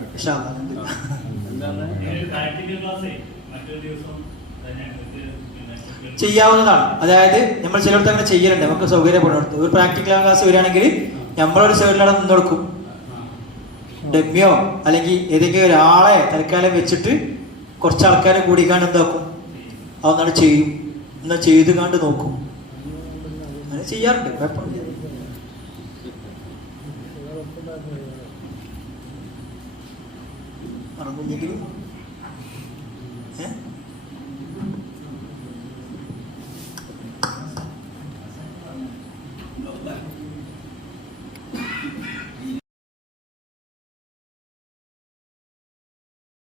ചെയ്യാവുന്നതാണ്. അതായത് നമ്മൾ ചിലയിടത്ത് അങ്ങനെ ചെയ്യലുണ്ട്, നമുക്ക് സൗകര്യപ്പെടുന്നിടത്ത്. ഒരു പ്രാക്ടിക്കൽ ക്ലാസ് വരികയാണെങ്കിൽ നമ്മളൊരു സൈഡിലവിടെ നിന്നെടുക്കും, ഡെമ്മിയോ അല്ലെങ്കിൽ ഏതെങ്കിലും ഒരാളെ തൽക്കാലം വെച്ചിട്ട് കുറച്ച് ആൾക്കാരെ കൂടിക്കാണ്ട് എന്താക്കും, അതൊന്നാണ് ചെയ്യും, എന്നാൽ ചെയ്ത് കാണ്ട് നോക്കും. അങ്ങനെ ചെയ്യാറുണ്ട്, കുഴപ്പമില്ല. മറന്നില്ലെങ്കിലും